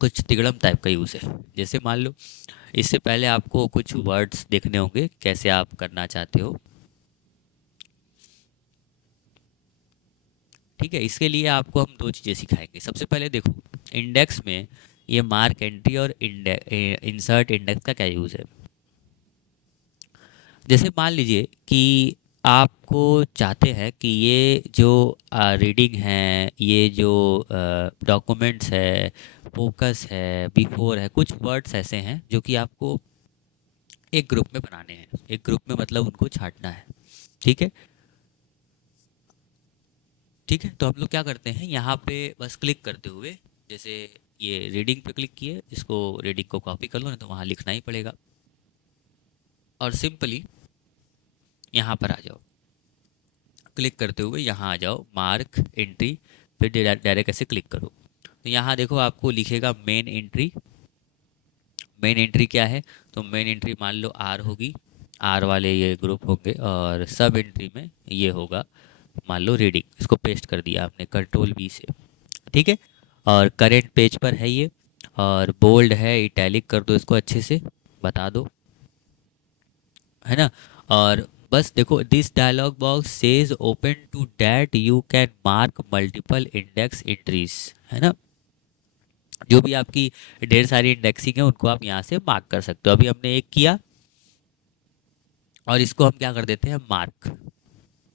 कुछ तिगड़म टाइप का यूज़ है। जैसे मान लो इससे पहले आपको कुछ वर्ड्स देखने होंगे, कैसे आप करना चाहते हो, ठीक है। इसके लिए आपको हम दो चीज़ें सिखाएंगे। सबसे पहले देखो इंडेक्स में ये मार्क एंट्री और इंसर्ट इंडेक्स का क्या यूज़ है। जैसे मान लीजिए कि आपको चाहते हैं कि ये जो रीडिंग है, ये जो डॉक्यूमेंट्स है, फोकस है, बिफोर है, कुछ वर्ड्स ऐसे हैं जो कि आपको एक ग्रुप में बनाने हैं। एक ग्रुप में मतलब उनको छांटना है, ठीक है। ठीक है, तो हम लोग क्या करते हैं, यहाँ पे बस क्लिक करते हुए, जैसे ये रीडिंग पे क्लिक किए, इसको रीडिंग को कॉपी कर लो, नहीं तो वहाँ लिखना ही पड़ेगा। और सिंपली यहाँ पर आ जाओ, क्लिक करते हुए यहाँ आ जाओ, मार्क एंट्री, फिर डायरेक्ट ऐसे क्लिक करो तो यहाँ देखो आपको लिखेगा मेन एंट्री। मेन एंट्री क्या है, तो मेन एंट्री मान लो आर होगी, आर वाले ये ग्रुप होंगे। और सब एंट्री में ये होगा मान लो रीडिंग। इसको पेस्ट कर दिया आपने कंट्रोल वी से, ठीक है। और करेंट पेज पर है ये, और बोल्ड है, इटैलिक कर दो इसको अच्छे से, बता दो, है ना। और बस देखो this dialog box says open to that you can mark multiple index entries, है ना। जो भी आपकी ढेर सारी इंडेक्सिंग है उनको आप यहाँ से मार्क कर सकते हो। अभी हमने एक किया और इसको हम क्या कर देते हैं, मार्क,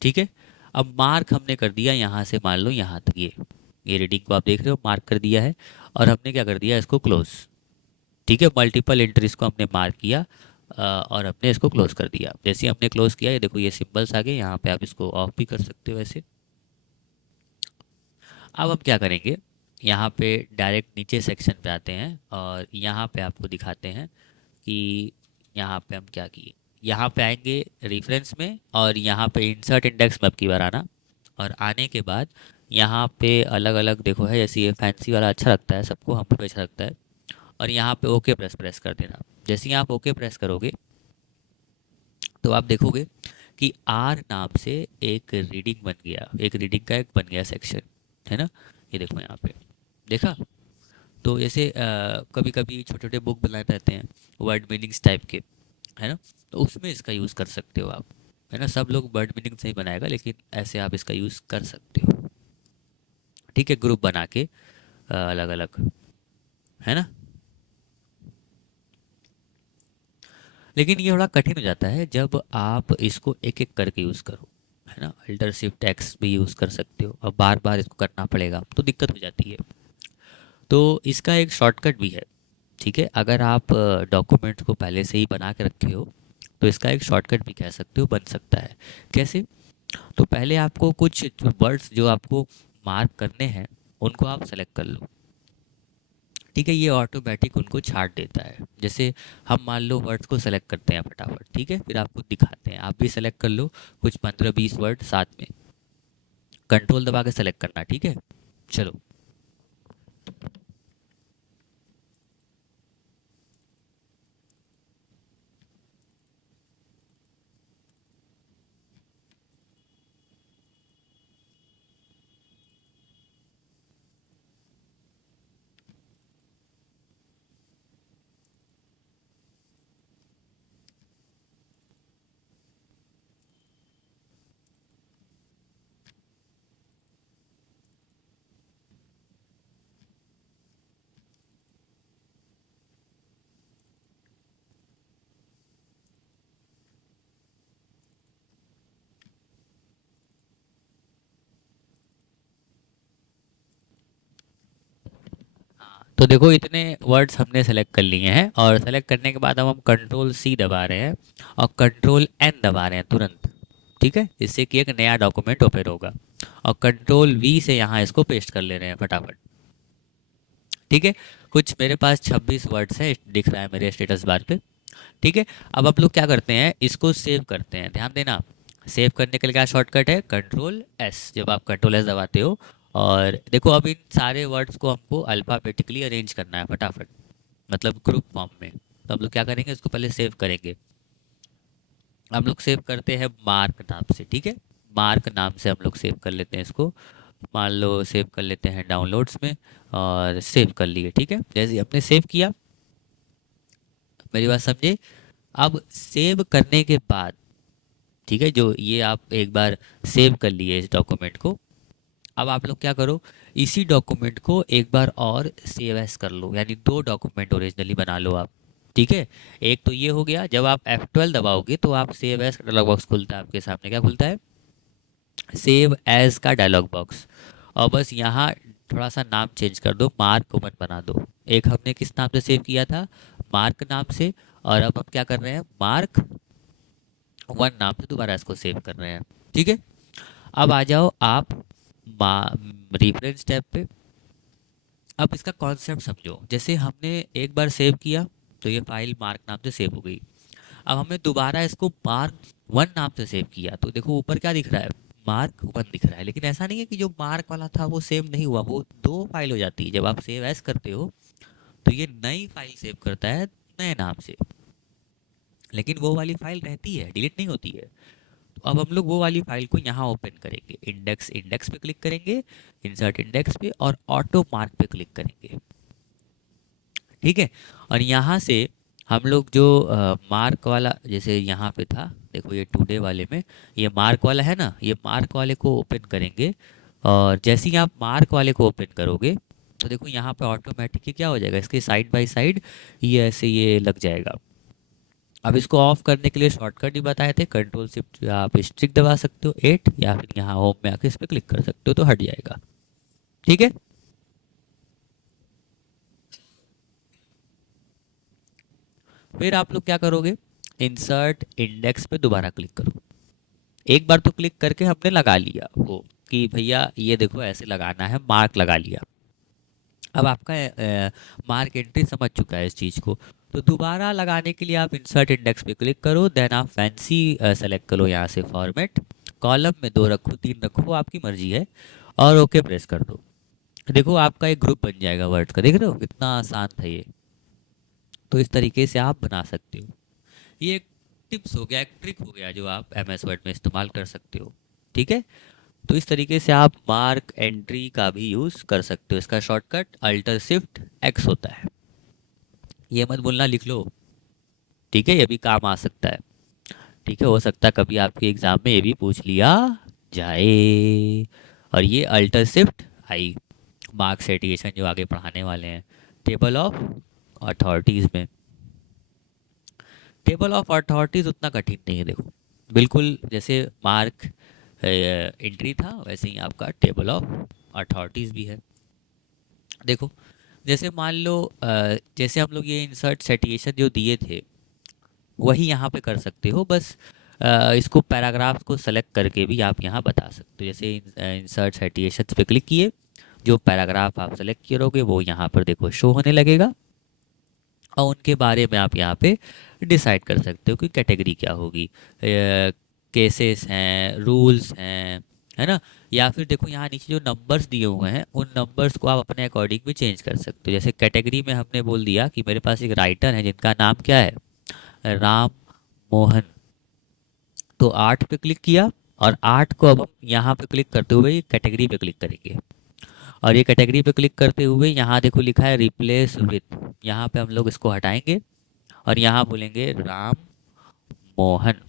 ठीक है। अब मार्क हमने कर दिया यहाँ से, मान लो यहाँ तक ये रीडिंग को आप देख रहे हो, मार्क कर दिया है। और हमने क्या कर दिया, इसको क्लोज, ठीक है। मल्टीपल एंट्रीज को हमने मार्क किया और हमने इसको क्लोज कर दिया। जैसे ही हमने क्लोज किया, ये देखो ये सिंबल्स आ गए, यहाँ पे आप इसको ऑफ भी कर सकते हो ऐसे। अब हम क्या करेंगे, यहाँ पे डायरेक्ट नीचे सेक्शन पे आते हैं और यहाँ पे आपको दिखाते हैं कि यहाँ पे हम क्या किए। यहाँ पे आएंगे रेफरेंस में और यहाँ पे इंसर्ट इंडेक्स में अब की बार आना, और आने के बाद यहाँ पे अलग अलग देखो है, जैसे ये फैंसी वाला अच्छा लगता है सबको, हमको भी अच्छा लगता है। और यहाँ पे ओके प्रेस प्रेस कर देना। जैसे ही आप ओके प्रेस करोगे तो आप देखोगे कि आर नाम से एक रीडिंग बन गया, एक रीडिंग का एक बन गया सेक्शन, है ना। ये देखो यहाँ पे, देखा। तो जैसे कभी कभी छोटे छोटे बुक बनाए रहते हैं वर्ड मीनिंग्स टाइप के, है ना। तो उसमें इसका यूज़ कर सकते हो आप, है ना। सब लोग वर्ड मीनिंग से ही बनाएगा, लेकिन ऐसे आप इसका यूज़ कर सकते हो। ठीक है, ग्रुप बना के अलग अलग, है ना। लेकिन ये थोड़ा कठिन हो जाता है जब आप इसको एक एक करके यूज़ करो, है ना। अल्टर शिफ्ट एक्स भी यूज़ कर सकते हो, अब बार बार इसको करना पड़ेगा तो दिक्कत हो जाती है। तो इसका एक शॉर्टकट भी है, ठीक है। अगर आप डॉक्यूमेंट को पहले से ही बना के रखे हो तो इसका एक शॉर्टकट भी कह सकते हो, बन सकता है। कैसे? तो पहले आपको कुछ वर्ड्स जो आपको मार्क करने हैं उनको आप सेलेक्ट कर लो, ठीक है। ये ऑटोमेटिक उनको छाट देता है। जैसे हम मान लो वर्ड्स को सेलेक्ट करते हैं फटाफट, ठीक है, फिर आपको दिखाते हैं, आप भी सेलेक्ट कर लो कुछ 15-20 वर्ड साथ में, कंट्रोल दबा के सेलेक्ट करना, ठीक है। चलो। तो देखो इतने वर्ड्स हमने सेलेक्ट कर लिए हैं, और सेलेक्ट करने के बाद अब हम कंट्रोल सी दबा रहे हैं और कंट्रोल एन दबा रहे हैं तुरंत, ठीक है, जिससे कि एक नया डॉक्यूमेंट ओपन होगा। और कंट्रोल वी से यहाँ इसको पेस्ट कर ले रहे हैं फटाफट, ठीक है। कुछ मेरे पास 26 वर्ड्स हैं, दिख रहा है मेरे स्टेटस बार पे, ठीक है। अब आप लोग क्या करते हैं, इसको सेव करते हैं, ध्यान देना। सेव करने के लिए क्या शॉर्टकट है, कंट्रोल एस। जब आप कंट्रोल एस दबाते हो, और देखो अब इन सारे वर्ड्स को हमको अल्फ़ाबेटिकली अरेंज करना है फटाफट, मतलब ग्रुप फॉर्म में। तो हम लोग क्या करेंगे, इसको पहले सेव करेंगे। हम लोग सेव करते हैं मार्क नाम से, ठीक है। मार्क नाम से हम लोग सेव कर लेते हैं इसको। मान लो सेव कर लेते हैं डाउनलोड्स में, और सेव कर लिए, ठीक है। जैसे ही हमने सेव किया, मेरी बात समझे। अब सेव करने के बाद, ठीक है, जो ये आप एक बार सेव कर लिए इस डॉक्यूमेंट को, अब आप लोग क्या करो, इसी डॉक्यूमेंट को एक बार और सेव एस कर लो, यानी दो डॉक्यूमेंट ओरिजिनली बना लो आप, ठीक है। एक तो ये हो गया, जब आप F12 दबाओगे तो आप सेव एस का डायलॉग बॉक्स खुलता है आपके सामने, क्या खुलता है, सेव एज का डायलॉग बॉक्स। और बस यहाँ थोड़ा सा नाम चेंज कर दो, मार्क वन बना दो। एक हमने किस नाम से सेव किया था, मार्क नाम से, और अब हम क्या कर रहे हैं, मार्क वन नाम से दोबारा इसको सेव कर रहे हैं, ठीक है। अब आ जाओ आप रेफरेंस टैब पे। अब इसका कॉन्सेप्ट समझो। जैसे हमने एक बार सेव किया तो ये फाइल मार्क नाम से सेव हो गई। अब हमने दोबारा इसको मार्क वन नाम से सेव किया, तो देखो ऊपर क्या दिख रहा है, मार्क वन दिख रहा है। लेकिन ऐसा नहीं है कि जो मार्क वाला था वो सेव नहीं हुआ, वो दो फाइल हो जाती है। जब आप सेव एज करते हो तो ये नई फाइल सेव करता है नए नाम से, लेकिन वो वाली फाइल रहती है, डिलीट नहीं होती है। तो अब हम लोग वो वाली फाइल को यहाँ ओपन करेंगे, इंडेक्स, इंडेक्स पे क्लिक करेंगे, इंसर्ट इंडेक्स पे, और ऑटो मार्क पे क्लिक करेंगे, ठीक है। और यहाँ से हम लोग जो मार्क वाला, जैसे यहाँ पे था, देखो ये टुडे वाले में ये मार्क वाला है ना, ये मार्क वाले को ओपन करेंगे। और जैसे ही आप मार्क वाले को ओपन करोगे तो देखो यहाँ पे ऑटोमेटिकली क्या हो जाएगा, इसके साइड बाय साइड ये ऐसे ये लग जाएगा। अब इसको ऑफ करने के लिए शॉर्टकट भी बताए थे, कंट्रोल शिफ्ट आप स्ट्रिक दबा सकते हो 8, या फिर यहाँ होम में आके इस पर क्लिक कर सकते हो तो हट जाएगा, ठीक है। फिर आप लोग क्या करोगे, इंसर्ट इंडेक्स पे दोबारा क्लिक करो। एक बार तो क्लिक करके हमने लगा लिया वो, कि भैया ये देखो ऐसे लगाना है, मार्क लगा लिया। अब आपका मार्क एंट्री समझ चुका है इस चीज़ को। तो दोबारा लगाने के लिए आप इंसर्ट इंडेक्स पे क्लिक करो, देन आप फैंसी सेलेक्ट करो यहाँ से फॉर्मेट, कॉलम में 2 रखो, 3 रखो, वो आपकी मर्जी है, और ओके प्रेस कर दो। देखो आपका एक ग्रुप बन जाएगा वर्ड्स का। देख रहे हो कितना आसान था ये। तो इस तरीके से आप बना सकते हो। ये एक टिप्स हो गया, एक ट्रिक हो गया जो आप एम एस वर्ड में इस्तेमाल कर सकते हो। ठीक है। तो इस तरीके से आप मार्क एंट्री का भी यूज़ कर सकते हो। इसका शॉर्टकट अल्टर शिफ्ट एक्स होता है। ये मत बोलना लिख लो, ठीक है, ये भी काम आ सकता है। ठीक है, हो सकता है कभी आपके एग्जाम में ये भी पूछ लिया जाए। और ये अल्टर शिफ्ट आई, मार्क सेटिएशन जो आगे पढ़ाने वाले हैं टेबल ऑफ अथॉरिटीज़ में। टेबल ऑफ अथॉरिटीज़ उतना कठिन नहीं है, देखो बिल्कुल जैसे मार्क एंट्री था वैसे ही आपका टेबल ऑफ अथॉरिटीज़ भी है। देखो जैसे मान लो जैसे हम लोग ये इंसर्ट सेटिएशन जो दिए थे वही यहाँ पे कर सकते हो। बस इसको पैराग्राफ्स को सेलेक्ट करके भी आप यहाँ बता सकते हो। जैसे इंसर्ट साइटेशंस पे क्लिक किए, जो पैराग्राफ आप सेलेक्ट करोगे वो यहाँ पर देखो शो होने लगेगा, और उनके बारे में आप यहाँ पे डिसाइड कर सकते हो कि कैटेगरी क्या होगी, केसेस हैं, रूल्स हैं, है ना। या फिर देखो यहाँ नीचे जो नंबर्स दिए हुए हैं उन नंबर्स को आप अपने अकॉर्डिंग भी चेंज कर सकते हो। जैसे कैटेगरी में हमने बोल दिया कि मेरे पास एक राइटर है जिनका नाम क्या है, राम मोहन। तो 8 पे क्लिक किया, और 8 को अब हम यहाँ पे क्लिक करते हुए कैटेगरी पे क्लिक करेंगे, और ये कैटेगरी पे क्लिक करते हुए यहाँ देखो लिखा है रिप्लेस विथ, यहाँ पे हम लोग इसको हटाएंगे और यहाँ बोलेंगे राम मोहन।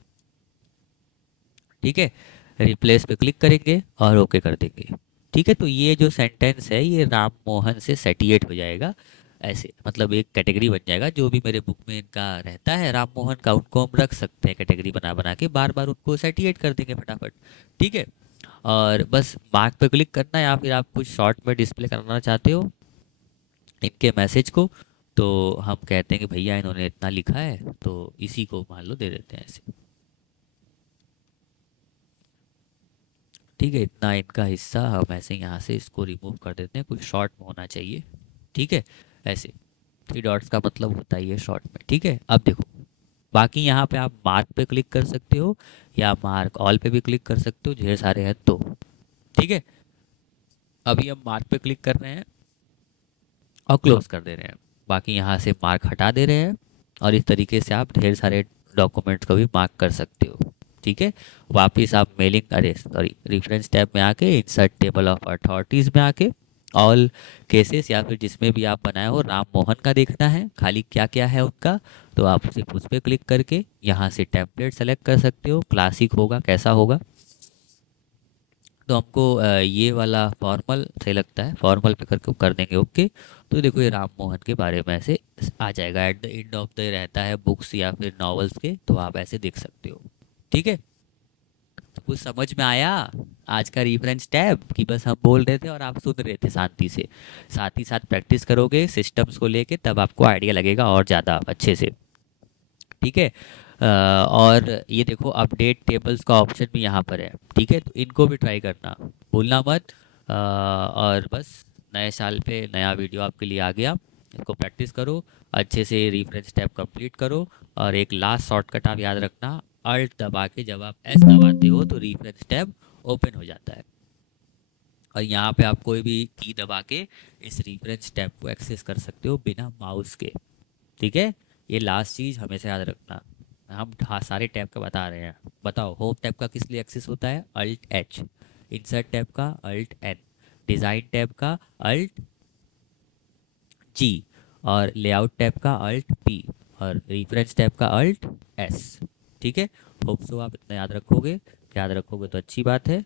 ठीक है, रिप्लेस पे क्लिक करेंगे और ओके कर देंगे। ठीक है, तो ये जो सेंटेंस है ये राम मोहन से सेटिएट हो जाएगा। ऐसे मतलब एक कैटेगरी बन जाएगा। जो भी मेरे बुक में इनका रहता है राम मोहन का, उनको हम रख सकते हैं कैटेगरी बना बना के, बार बार उनको सेटिएट कर देंगे फटाफट। ठीक है, और बस मार्क पे क्लिक करना है, या फिर आप कुछ शॉर्ट में डिस्प्ले करना चाहते हो इनके मैसेज को, तो हम कहते हैं कि भैया इन्होंने इतना लिखा है तो इसी को मान लो दे देते हैं ऐसे। ठीक है, इतना इनका हिस्सा हम ऐसे यहाँ से इसको रिमूव कर देते हैं, कुछ शॉर्ट में होना चाहिए। ठीक है, ऐसे 3 डॉट्स का मतलब होता है ये शॉर्ट में। ठीक है, अब देखो बाकी यहाँ पे आप मार्क पे क्लिक कर सकते हो या मार्क ऑल पे भी क्लिक कर सकते हो, ढेर सारे हैं तो। ठीक है, अभी हम मार्क पे क्लिक कर रहे हैं और क्लोज कर दे रहे हैं। बाकी यहाँ से मार्क हटा दे रहे हैं, और इस तरीके से आप ढेर सारे डॉक्यूमेंट्स को भी मार्क कर सकते हो। ठीक है, वापिस आप मेलिंग अरे सॉरी रेफरेंस टैब में आके इंसर्ट टेबल ऑफ अथॉरिटीज़ में आके ऑल केसेस या फिर जिसमें भी आप बनाए हो राम मोहन का देखना है खाली क्या क्या है उनका, तो आप सिर्फ उस पर क्लिक करके यहाँ से टेम्पलेट सेलेक्ट कर सकते हो। क्लासिक होगा, कैसा होगा, तो हमको ये वाला फॉर्मल सही लगता है, फॉर्मल पे करके कर देंगे ओके। तो देखो ये राम मोहन के बारे में ऐसे आ जाएगा, at the end of the रहता है बुक्स या फिर नॉवेल्स के, तो आप ऐसे देख सकते हो। ठीक है, तो कुछ समझ में आया आज का रेफरेंस टैब कि बस हम बोल रहे थे और आप सुन रहे थे शांति से। साथ ही साथ प्रैक्टिस करोगे सिस्टम्स को लेके तब आपको आइडिया लगेगा और ज़्यादा अच्छे से। ठीक है, और ये देखो अपडेट टेबल्स का ऑप्शन भी यहाँ पर है। ठीक है, तो इनको भी ट्राई करना भूलना मत। और बस नए साल पे नया वीडियो आपके लिए आ गया, इसको प्रैक्टिस करो अच्छे से, रेफरेंस टैब कंप्लीट करो। और एक लास्ट शॉर्टकट आप याद रखना, अल्ट दबा के जब आप एस दबाते हो तो रेफरेंस टैब ओपन हो जाता है, और यहाँ पे आप कोई भी की दबा के इस रेफरेंस टैब को एक्सेस कर सकते हो बिना माउस के। ठीक है, ये लास्ट चीज़ हमेशा याद रखना। हम हाँ सारे टैब का बता रहे हैं। बताओ होम टैब का किस लिए एक्सेस होता है, अल्ट एच। इंसर्ट टैब का अल्ट एन। डिज़ाइन टैब का अल्ट जी। और लेआउट टैब का अल्ट पी। और रेफरेंस टैब का अल्ट एस। ठीक है, होप सो आप इतना याद रखोगे। याद रखोगे तो अच्छी बात है।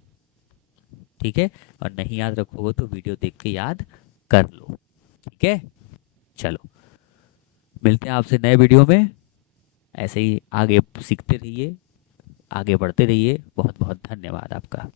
ठीक है, और नहीं याद रखोगे तो वीडियो देख के याद कर लो। ठीक है, चलो मिलते हैं आपसे नए वीडियो में। ऐसे ही आगे सीखते रहिए, आगे बढ़ते रहिए। बहुत बहुत धन्यवाद आपका।